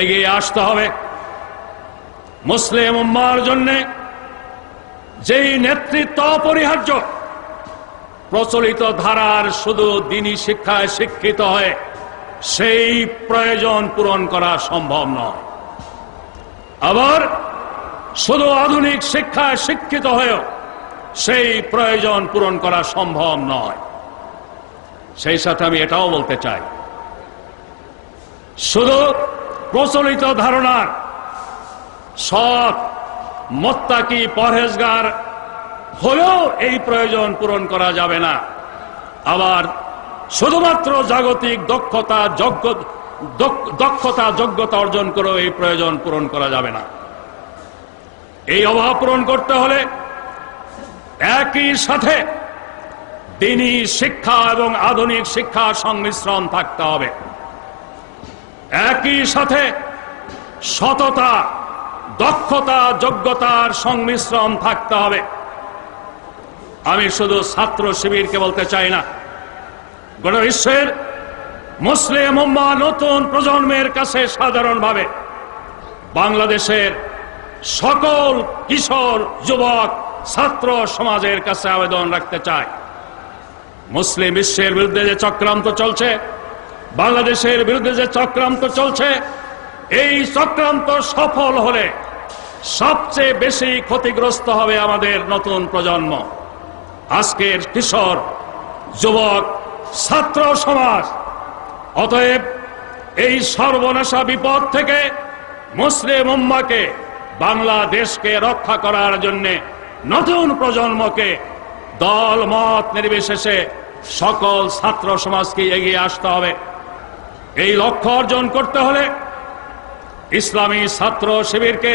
এগিয়ে আসতে হবে। মুসলিম উম্মাহর জন্য যেই নেতৃত্ব অপরিহার্য, প্রচলিত ধারার শুধু দ্বীনি শিক্ষায় শিক্ষিত হয়ে সেই প্রয়োজন পূরণ করা সম্ভব নয়। আবার শুধু আধুনিক শিক্ষায় শিক্ষিত হয়েও সেই প্রয়োজন পূরণ করা সম্ভব নয়। সেই সাথে আমি এটাও বলতে চাই, শুধু প্রচলিত ধারণার সৎ মুত্তাকি পরহেজগার হলেও এই প্রয়োজন পূরণ করা যাবে না। আবার শুধুমাত্র জাগতিক যোগ্যতা অর্জন করেও এই প্রয়োজন পূরণ করা যাবে না। এই অভাব পূরণ করতে হলে একই সাথে দ্বীনি শিক্ষা এবং আধুনিক শিক্ষার সংমিশ্রণ থাকতে হবে। একই সাথে সততা, দক্ষতা, যোগ্যতার সংমিশ্রণ থাকতে হবে। আমি শুধু ছাত্র শিবিরকে বলতে চাই না, গোটা বিশ্বের মুসলিম উম্মাহ নতুন প্রজন্মের কাছে সাধারণভাবে বাংলাদেশের সকল কিশোর, যুবক, ছাত্র সমাজের কাছে আবেদন রাখতে চাই, মুসলিম বিশ্বের বিরুদ্ধে যে চক্রান্ত চলছে, বাংলাদেশের বিরুদ্ধে যে চক্রান্ত চলছে, এই চক্রান্ত সফল হলে সবচেয়ে বেশি ক্ষতিগ্রস্ত হবে আমাদের নতুন প্রজন্ম, আজকের কিশোর, যুবক, ছাত্র সমাজ। অতএব এই সর্বনাশা বিপদ থেকে মুসলিম উম্মাহকে, বাংলাদেশকে রক্ষা করার জন্য নতুন প্রজন্মকে দল মত নির্বিশেষে সকল ছাত্র সমাজকে এগিয়ে আসতে হবে। এই লক্ষ্য অর্জন করতে হলে ইসলামী ছাত্র শিবিরকে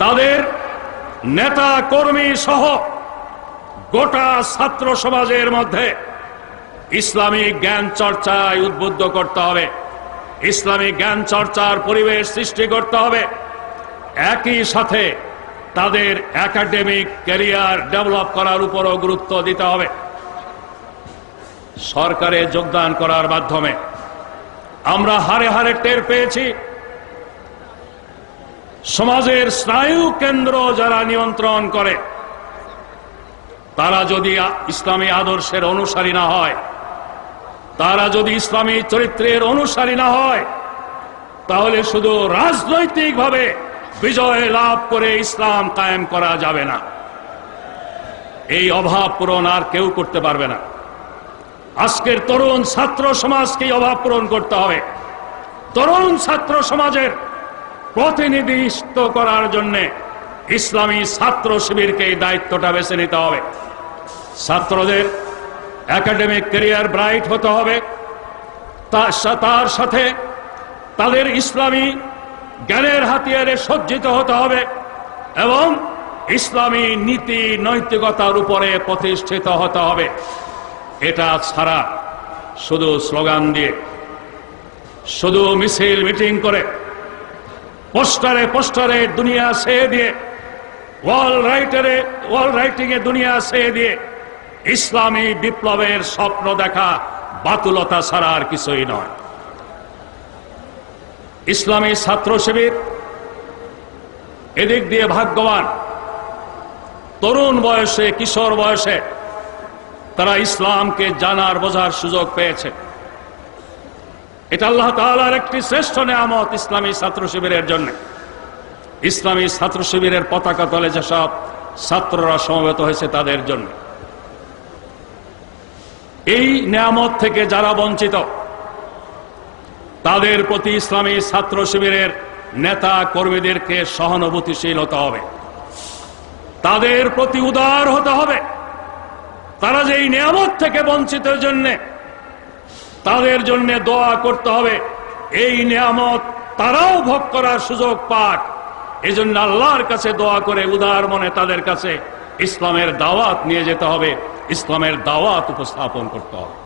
তাদের নেতা কর্মী সহ গোটা ছাত্র সমাজের মধ্যে ইসলামিক জ্ঞান চর্চায় উদ্বুদ্ধ করতে হবে, ইসলামিক জ্ঞান চর্চার পরিবেশ সৃষ্টি করতে হবে। একই সাথে তাদের একাডেমিক ক্যারিয়ার ডেভেলপ করার উপরও গুরুত্ব দিতে হবে। সরকারে যোগদান করার মাধ্যমে আমরা হারে হারে টের পেয়েছি, সমাজের স্নায়ু কেন্দ্র যারা নিয়ন্ত্রণ করে তারা যদি ইসলামী আদর্শের অনুসারী না হয়, তারা যদি ইসলামী চরিত্রের অনুসারী না হয়, তাহলে শুধু রাজনৈতিকভাবে বিজয় লাভ করে ইসলাম কায়েম করা যাবে না। এই অভাব পূরণ আর কেউ করতে পারবে না। আজকের তরুণ ছাত্র সমাজকে অভাব পূরণ করতে হবে। তরুণ ছাত্র সমাজের প্রতিনিধিত্ব করার জন্য ইসলামী ছাত্র শিবিরকে এই দায়িত্বটা বেছে নিতে হবে। ছাত্রদের একাডেমিক ক্যারিয়ার ব্রাইট হতে হবে, তার সাথে তাদের ইসলামী জ্ঞানের হাতিয়ারে সজ্জিত হতে হবে এবং ইসলামী নীতি নৈতিকতার উপরে প্রতিষ্ঠিত হতে হবে। এটা ছাড়া শুধু স্লোগান দিয়ে, শুধু মিছিল মিটিং করে, পোস্টারে দুনিয়া ছেয়ে দিয়ে, ওয়াল রাইটিং এ দুনিয়া ছেয়ে দিয়ে ইসলামী বিপ্লবের স্বপ্ন দেখা বাতুলতা ছাড়া আর কিছুই নয়। ইসলামী ছাত্র শিবির এদিক দিয়ে ভাগ্যবান। তরুণ বয়সে, কিশোর বয়সে তারা ইসলামকে জানার বোঝার সুযোগ পেয়েছে। এটা আল্লাহ তাআলার একটি শ্রেষ্ঠ নেয়ামত ইসলামী ছাত্র শিবিরের জন্য। ইসলামী ছাত্র শিবিরের পতাকা তলে যেসব ছাত্ররা সমবেত হয়েছে তাদের জন্য। এই নেয়ামত থেকে যারা বঞ্চিত তাদের প্রতি ইসলামী ছাত্র শিবিরের নেতা কর্মীদেরকে সহানুভূতিশীল হতে হবে, তাদের প্রতি উদার হতে হবে। তারা যে এই নিয়ামত থেকে বঞ্চিতের জন্য তাদের জন্য দোয়া করতে হবে, এই নিয়ামত তারাও ভোগ করার সুযোগ পাক। এই জন্য আল্লাহর কাছে দোয়া করে উদার মনে তাদের কাছে ইসলামের দাওয়াত নিয়ে যেতে হবে, ইসলামের দাওয়াত উপস্থাপন করতে হবে।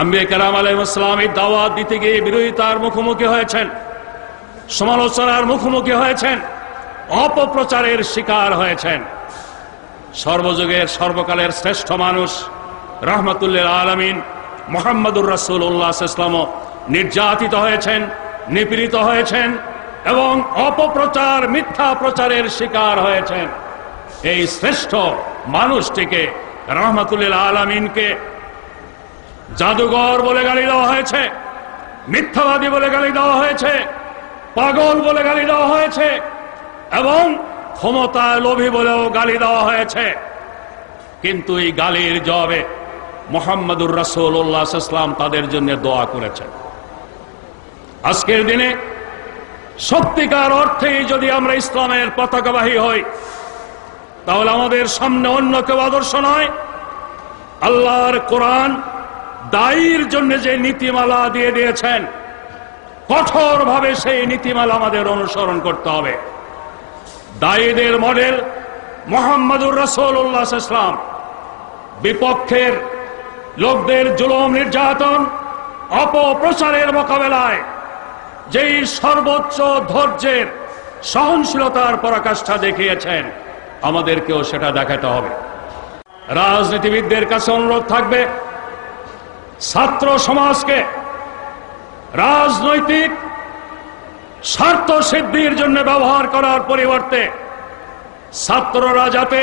আম্বিয়া কেরাম আলাইহিস সালাম এই দাওয়াত দিতে গিয়ে বিরোধিতার মুখোমুখি হয়েছেন, সমালোচনার মুখোমুখি হয়েছেন, অপপ্রচারের শিকার হয়েছেন। সর্বযুগের সর্বকালের শ্রেষ্ঠ মানুষ রাহমাতুল্লিল আলামিন মুহাম্মদুর রাসূলুল্লাহ সাল্লাল্লাহু আলাইহি ওয়াসাল্লাম নির্যাতিত হয়েছেন, নিপীড়িত হয়েছেন এবং অপপ্রচার, মিথ্যা প্রচারের শিকার হয়েছেন। এই শ্রেষ্ঠ মানুষটিকে, রাহমাতুল্লিল আলামিনকে জাদুঘর বলে গালি দেওয়া হয়েছে, মিথ্যাবাদী বলে গালি দেওয়া হয়েছে, পাগল বলে গালি দেওয়া হয়েছে এবং ক্ষমতায় লোভী বলেও গালি দেওয়া হয়েছে। কিন্তু এই গালির জবাবে মুহাম্মদুর রাসূলুল্লাহ সাল্লাল্লাহু আলাইহি ওয়াসাল্লাম তাদের জন্য দোয়া করেছেন। আজকের দিনে সত্যিকার অর্থেই যদি আমরা ইসলামের পতাকাবাহী হই, তাহলে আমাদের সামনে অন্য কেউ আদর্শ নয়। আল্লাহর কোরআন দায়ীর জন্য যে নীতিমালা দিয়ে দিয়েছেন, কঠোরভাবে সেই নীতিমালা আমাদের অনুসরণ করতে হবে। দায়ীদের মডেল মুহাম্মদুর রাসূলুল্লাহ সাল্লাল্লাহু আলাইহি ওয়াসাল্লাম। বিপক্ষের লোকদের জুলুম, নির্যাতন, অপপ্রচারের মোকাবেলায় যেই সর্বোচ্চ ধৈর্যের, সহনশীলতার পরাকাষ্ঠা দেখিয়েছেন, আমাদেরকেও সেটা দেখাতে হবে। রাজনীতিবিদদের কাছে অনুরোধ থাকবে, ছাত্র সমাজকে রাজনৈতিক স্বার্থ সিদ্ধির জন্য ব্যবহার করার পরিবর্তে ছাত্ররা যাতে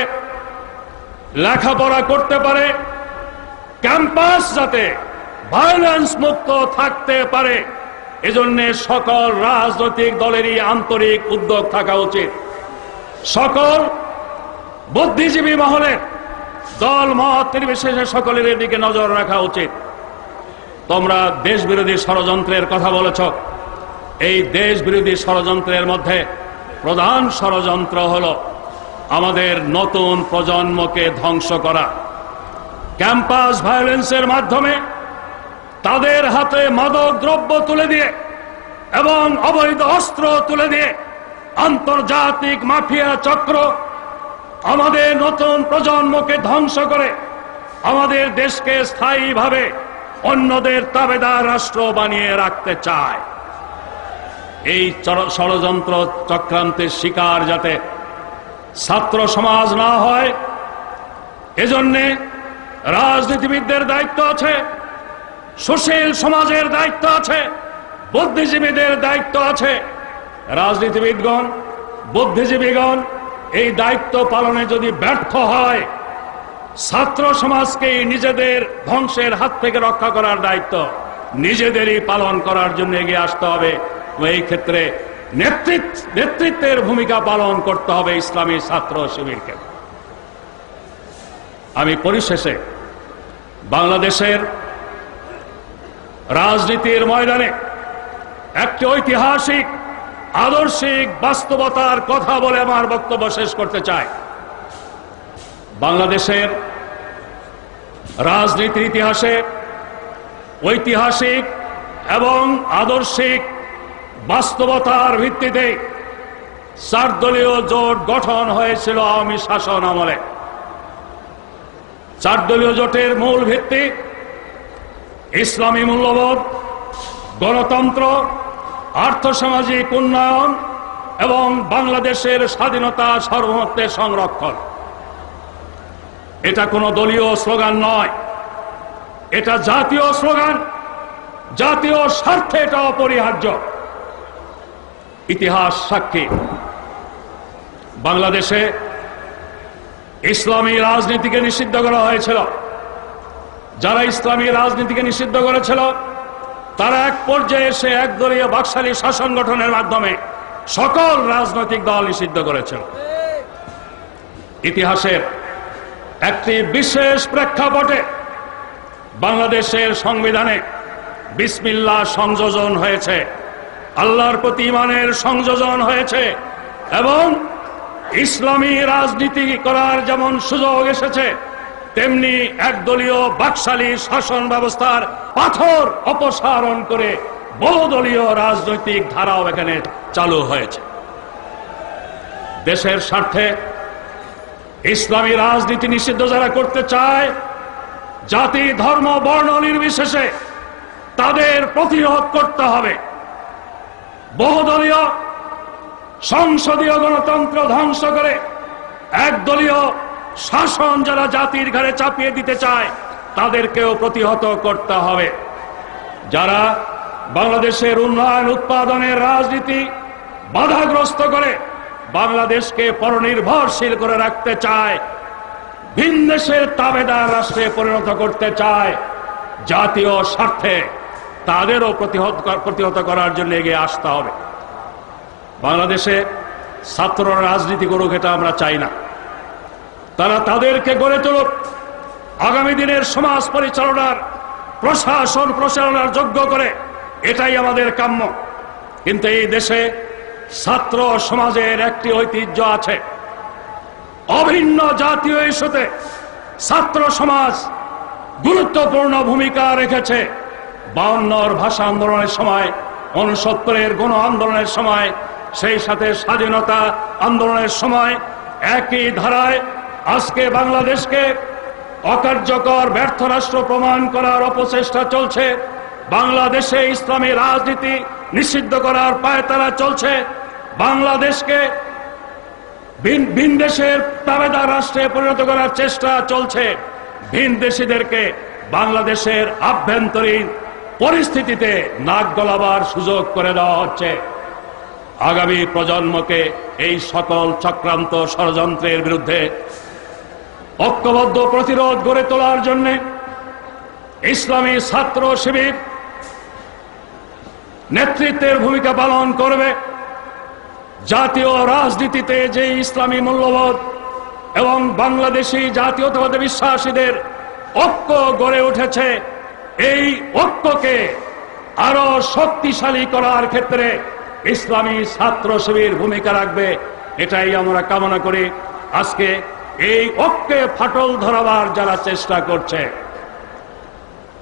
লেখাপড়া করতে পারে, ক্যাম্পাস যাতে ভায়োলেন্স মুক্ত থাকতে পারে, এজন্য সকল রাজনৈতিক দলেরই আন্তরিক উদ্যোগ থাকা উচিত। সকল বুদ্ধিজীবী মহলের দল মত নির্বিশেষে সকলের দিকে নজর রাখা উচিত। তোমরা দেশ বিরোধী ষড়যন্ত্রের কথা বলেছ, এই দেশ বিরোধী ষড়যন্ত্রের মধ্যে প্রধান ষড়যন্ত্র হলো আমাদের নতুন প্রজন্মকে ধ্বংস করা। ক্যাম্পাস ভায়োলেন্সের মাধ্যমে তাদের হাতে মাদক দ্রব্য তুলে দিয়ে এবং অবৈধ অস্ত্র তুলে দিয়ে আন্তর্জাতিক মাফিয়া চক্র আমাদের নতুন প্রজন্মকে ধ্বংস করে আমাদের দেশকে স্থায়ীভাবে অন্যদের তাবেদার রাষ্ট্র বানিয়ে রাখতে চায়। এই ষড়যন্ত্র চক্রান্তের শিকার যাতে ছাত্র সমাজ না হয়, এজন্যে রাজনীতিবিদদের দায়িত্ব আছে, সুশীল সমাজের দায়িত্ব আছে, বুদ্ধিজীবীদের দায়িত্ব আছে। রাজনীতিবিদগণ, বুদ্ধিজীবীগণ এই দায়িত্ব পালনে যদি ব্যর্থ হয়, ছাত্র সমাজকে নিজেদের ধ্বংসের হাত থেকে রক্ষা করার দায়িত্ব নিজেদেরই পালন করার জন্য এগিয়ে আসতে হবে। এই ক্ষেত্রে নেতৃত্বের ভূমিকা পালন করতে হবে ইসলামী ছাত্র শিবিরকে। আমি পরিশেষে বাংলাদেশের রাজনীতির ময়দানে একটি ঐতিহাসিক আদর্শিক বাস্তবতার কথা বলে আমার বক্তব্য শেষ করতে চাই। বাংলাদেশের রাজনীতির ইতিহাসে ঐতিহাসিক এবং আদর্শিক বাস্তবতার ভিত্তিতে 4 দলীয় জোট গঠন হয়েছিল আওয়ামী শাসন আমলে। 4 দলীয় জোটের মূল ভিত্তি ইসলামী মূল্যবোধ, গণতন্ত্র, আর্থসামাজিক উন্নয়ন এবং বাংলাদেশের স্বাধীনতা সার্বভৌমত্বের সংরক্ষণ। এটা কোনো দলীয় স্লোগান নয়, এটা জাতীয় স্লোগান। জাতীয় স্বার্থে এটা অপরিহার্য। ইতিহাস সাক্ষী, বাংলাদেশে ইসলামী রাজনীতিকে নিষিদ্ধ করা হয়েছিল। যারা ইসলামী রাজনীতিকে নিষিদ্ধ করেছিল তারা এক পর্যায়ে এসে একদলীয় বাকশালী শাসন গঠনের মাধ্যমে সকল রাজনৈতিক দল নিষিদ্ধ করেছিল। ইতিহাসের একটি বিশেষ প্রেক্ষাপটে বাংলাদেশের সংবিধানে বিসমিল্লাহ সংযোজন হয়েছে, আল্লাহর প্রতি ঈমানের সংযোজন হয়েছে এবং ইসলামী রাজনীতি করার যেমন সুযোগ এসেছে, তেমনি একদলীয় বাকশালী শাসন ব্যবস্থার পাথর অপসারণ করে বহুদলীয় রাজনৈতিক ধারাও এখানে চালু হয়েছে। দেশের স্বার্থে ইসলামী রাজনীতি নিষিদ্ধ যারা করতে চায়, জাতি ধর্ম বর্ণ নির্বিশেষে তাদের প্রতিরোধ করতে হবে। বহুদলীয় সংসদীয় গণতন্ত্র ধ্বংস করে একদলীয় শাসন যারা জাতির ঘাড়ে চাপিয়ে দিতে চায় তাদেরকেও প্রতিহত করতে হবে। যারা বাংলাদেশের উন্নয়ন উৎপাদনের রাজনীতি বাধাগ্রস্ত করে বাংলাদেশকে পরনির্ভরশীল করে রাখতে চায়, ভিন দেশের তাবেদার রাষ্ট্রে পরিণত করতে চায়, জাতীয় স্বার্থে তাদেরও প্রতিহত করার জন্য এগিয়ে আসতে হবে। বাংলাদেশে ছাত্ররা রাজনীতি করুক, এটা আমরা চাই না। তারা তাদেরকে গড়ে তুলুক, আগামী দিনের সমাজ পরিচালনার প্রশাসন পরিচালনার যোগ্য করে, এটাই আমাদের কাম্য। কিন্তু এই দেশে ছাত্র সমাজের একটি ঐতিহ্য আছে, অভিন্ন জাতীয় ইস্যুতে ছাত্র সমাজ গুরুত্বপূর্ণ ভূমিকা রেখেছে। 52 ভাষা আন্দোলনের সময়, 69 গণ আন্দোলনের সময়, সেই সাথে স্বাধীনতা আন্দোলনের সময় একই ধারায় আজকে বাংলাদেশকে অকার্যকর ব্যর্থ রাষ্ট্র প্রমাণ করার অপচেষ্টা চলছে। বাংলাদেশে ইসলামী রাজনীতি নিষিদ্ধ করার পায়তারা চলছে। বাংলাদেশকে ভিন দেশের তাবেদার রাষ্ট্রে পরিণত করার চেষ্টা চলছে। ভিন দেশীদেরকে বাংলাদেশের আভ্যন্তরীণ পরিস্থিতিতে নাক গলাবার সুযোগ করে দেওয়া হচ্ছে। আগামী প্রজন্মকে এই সকল চক্রান্ত ষড়যন্ত্রের বিরুদ্ধে ঐক্যবদ্ধ প্রতিরোধ গড়ে তোলার জন্য ইসলামী ছাত্র শিবির নেতৃত্বের ভূমিকা পালন করবে। জাতীয় রাজনীতিতে যে ইসলামী মূল্যবোধ এবং বাংলাদেশি জাতীয়তাবাদে বিশ্বাসীদের ঐক্য গড়ে উঠেছে, এই ঐক্যকে আরো শক্তিশালী করার ক্ষেত্রে ইসলামী ছাত্র শিবির ভূমিকা রাখবে, এটাই আমরা কামনা করি। আজকে এই ঐক্যে ফাটল ধরাবার যারা চেষ্টা করছে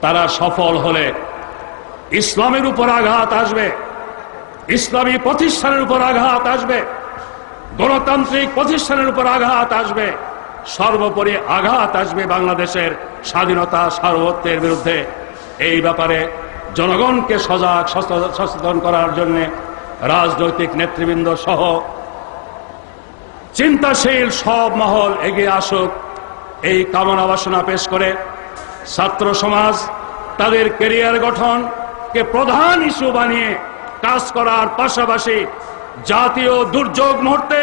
তারা সফল হলে ইসলামের উপর আঘাত আসবে, ইসলামী প্রতিষ্ঠানের উপর আঘাত আসবে, গণতান্ত্রিক প্রতিষ্ঠানের উপর আঘাত আসবে, সর্বোপরি আঘাত আসবে বাংলাদেশের স্বাধীনতা সার্বভৌমত্বের বিরুদ্ধে। এই ব্যাপারে জনগণকে সজাগ সচেতন করার জন্য রাজনৈতিক নেতৃবৃন্দ সহ চিন্তাশীল সব মহল এগিয়ে আসুক, এই কামনা বাসনা পেশ করে ছাত্র সমাজ তাদের ক্যারিয়ার গঠনকে প্রধান ইস্যু বানিয়ে কাজ করার পাশাপাশি জাতীয় দুর্যোগ মুহূর্তে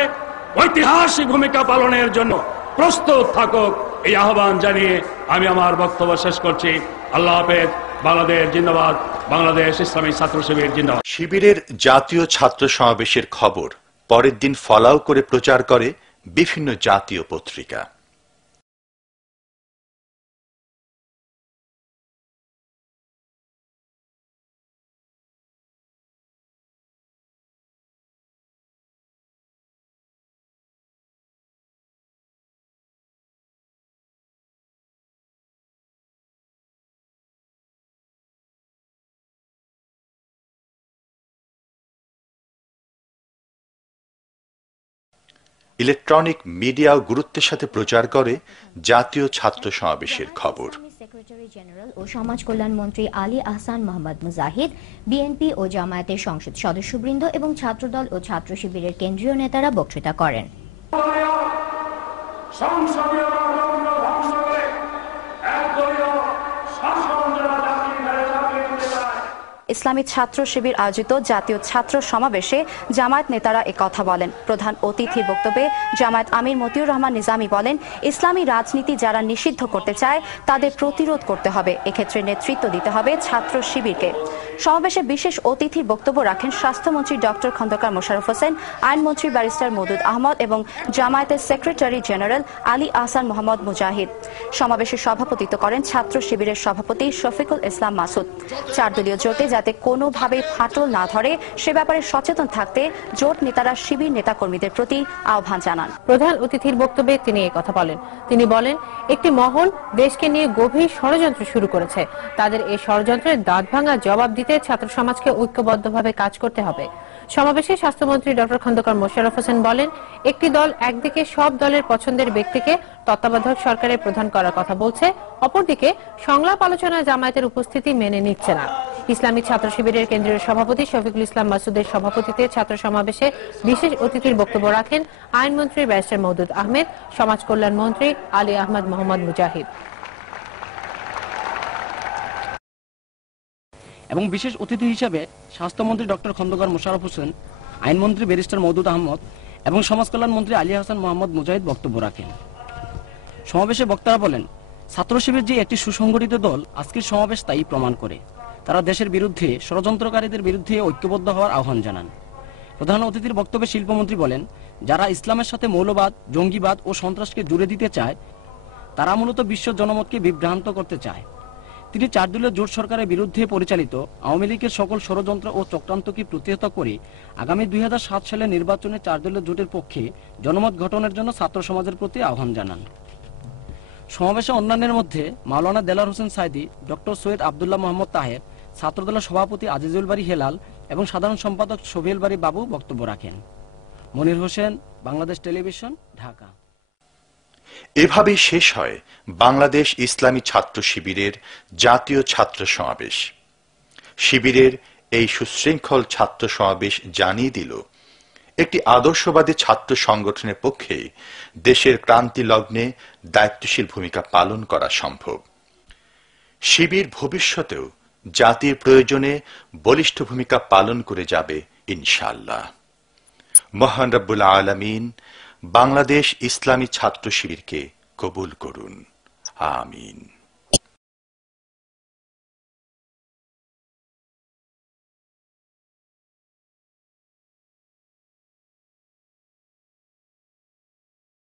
ঐতিহাসিক ভূমিকা পালনের জন্য প্রস্তুত থাকুক, এই আহ্বান জানিয়ে আমি আমার বক্তব্য শেষ করছি। আল্লাহ হাফেজ। বাংলাদেশ জিন্দাবাদ। বাংলাদেশ ইসলামী ছাত্র শিবির জিন্দাবাদ। শিবিরের জাতীয় ছাত্র সমাবেশের খবর পরের দিন ফলাও করে প্রচার করে বিভিন্ন জাতীয় পত্রিকা। ইলেকট্রনিক মিডিয়াও গুরুত্বের সাথে প্রচার করে জাতীয় ছাত্র সমাবেশের খবর। সেক্রেটারি জেনারেল ও সমাজ কল্যাণ মন্ত্রী আলী আহসান মোহাম্মদ মুজাহিদ, বিএনপি ও জামায়াতের সংসদ সদস্যবৃন্দ এবং ছাত্রদল ও ছাত্র শিবিরের কেন্দ্রীয় নেতারা বক্তৃতা করেন। ইসলামী ছাত্র শিবির আয়োজিত জাতীয় ছাত্র সমাবেশে জামায়াত নেতারা একথা বলেন। প্রধান অতিথির বক্তব্যে জামায়াত আমির মতিউর রহমান নিজামী বলেন, ইসলামী রাজনীতি যারা নিষিদ্ধ করতে চায় তাদের প্রতিরোধ করতে হবে, এক্ষেত্রে নেতৃত্ব দিতে হবে ছাত্র শিবিরকে। সমাবেশে বিশেষ অতিথির বক্তব্য রাখেন স্বাস্থ্যমন্ত্রী ডক্টর খন্দকার মোশাররফ হোসেন, আইনমন্ত্রী ব্যারিস্টার মওদুদ আহমদ এবং জামায়াতের সেক্রেটারি জেনারেল আলী আহসান মোহাম্মদ মুজাহিদ। সমাবেশে সভাপতিত্ব করেন ছাত্র শিবিরের সভাপতি শফিকুল ইসলাম মাসুদ। 4 দলীয় জোটে যাতে কোনোভাবে ফাটল না ধরে সে ব্যাপারে সচেতন থাকতে জোট নেতারা শিবির নেতাকর্মীদের প্রতি আহ্বান জানান। প্রধান অতিথির বক্তব্যে তিনি একথা বলেন। তিনি বলেন, একটি মহল দেশকে নিয়ে গভীর ষড়যন্ত্র শুরু করেছে। তাদের এই ষড়যন্ত্রের দাঁতভাঙা জবাব দিতে ছাত্র সমাজকে ঐক্যবদ্ধভাবে কাজ করতে হবে। সমাবেশে স্বাস্থ্যমন্ত্রী ডক্টর খন্দকার মোশাররফ হোসেন বলেন, একটি দল একদিকে সব দলের পছন্দের ব্যক্তিকে তত্ত্বাবধায়ক সরকারের প্রধান করার কথা বলছে, অপরদিকে সংলাপ আলোচনায় জামায়াতের উপস্থিতি মেনে নিচ্ছে না। ইসলামী ছাত্র শিবিরের কেন্দ্রীয় সভাপতি শফিকুল ইসলাম মাসুদের সভাপতিত্বে ছাত্র সমাবেশে বিশেষ অতিথির বক্তব্য রাখেন আইনমন্ত্রী ব্যারিস্টার মওদুদ আহমেদ, সমাজ কল্যাণ মন্ত্রী আলী আহমদ মোহাম্মদ মুজাহিদ। এবং বিশেষ অতিথি হিসেবে স্বাস্থ্যমন্ত্রী ডক্টর খন্দকার মোশাররফ হোসেন, আইনমন্ত্রী ব্যারিস্টার মওদুদ আহমদ এবং সমাজ কল্যাণ মন্ত্রী আলী আহসান মোহাম্মদ মুজাহিদ বক্তব্য রাখেন। সমাবেশে বক্তারা বলেন, ছাত্র শিবির যে একটি সুসংগঠিত দল আজকের সমাবেশ তাই প্রমাণ করে। তারা দেশের বিরুদ্ধে ষড়যন্ত্রকারীদের বিরুদ্ধে ঐক্যবদ্ধ হওয়ার আহ্বান জানান। প্রধান অতিথির বক্তব্যে শিল্পমন্ত্রী বলেন, যারা ইসলামের সাথে মৌলবাদ, জঙ্গিবাদ ও সন্ত্রাসকে জুড়ে দিতে চায় তারা মূলত বিশ্ব জনমতকে বিভ্রান্ত করতে চায়। তিনি 4 দলীয় জোট সরকারের বিরুদ্ধে পরিচালিত আওয়ামী লীগের সকল ষড়যন্ত্র ও চক্রান্তকে প্রতিহত করে আগামী 2007 সালের নির্বাচনে 4 দলীয় জোটের পক্ষে জনমত গঠনের জন্য ছাত্র সমাজের প্রতি আহ্বান জানান। সমাবেশে অন্যান্যের মধ্যে মাওলানা দেলার হোসেন সাইদি, ডক্টর সৈয়দ আব্দুল্লাহ মোহাম্মদ তাহের, ছাত্রদলের সভাপতি আজিজুল বারী হেলাল এবং সাধারণ সম্পাদক শফিউল বারী বাবু বক্তব্য রাখেন। মনির হোসেন, বাংলাদেশ টেলিভিশন, ঢাকা। এভাবেই শেষ হয় বাংলাদেশ ইসলামী ছাত্র শিবিরের জাতীয় ছাত্র সমাবেশ। শিবিরের এই সুশৃঙ্খল ছাত্র সমাবেশ জানিয়ে দিল, একটি আদর্শবাদী ছাত্র সংগঠনের পক্ষে দেশের ক্রান্তি লগ্নে দায়িত্বশীল ভূমিকা পালন করা সম্ভব। শিবির ভবিষ্যতেও জাতির প্রয়োজনে বলিষ্ঠ ভূমিকা পালন করে যাবে ইনশাআল্লাহ। মহান রব্বুল আলামিন বাংলাদেশ ইসলামী ছাত্র শিবিরকে কবুল করুন, আমিন।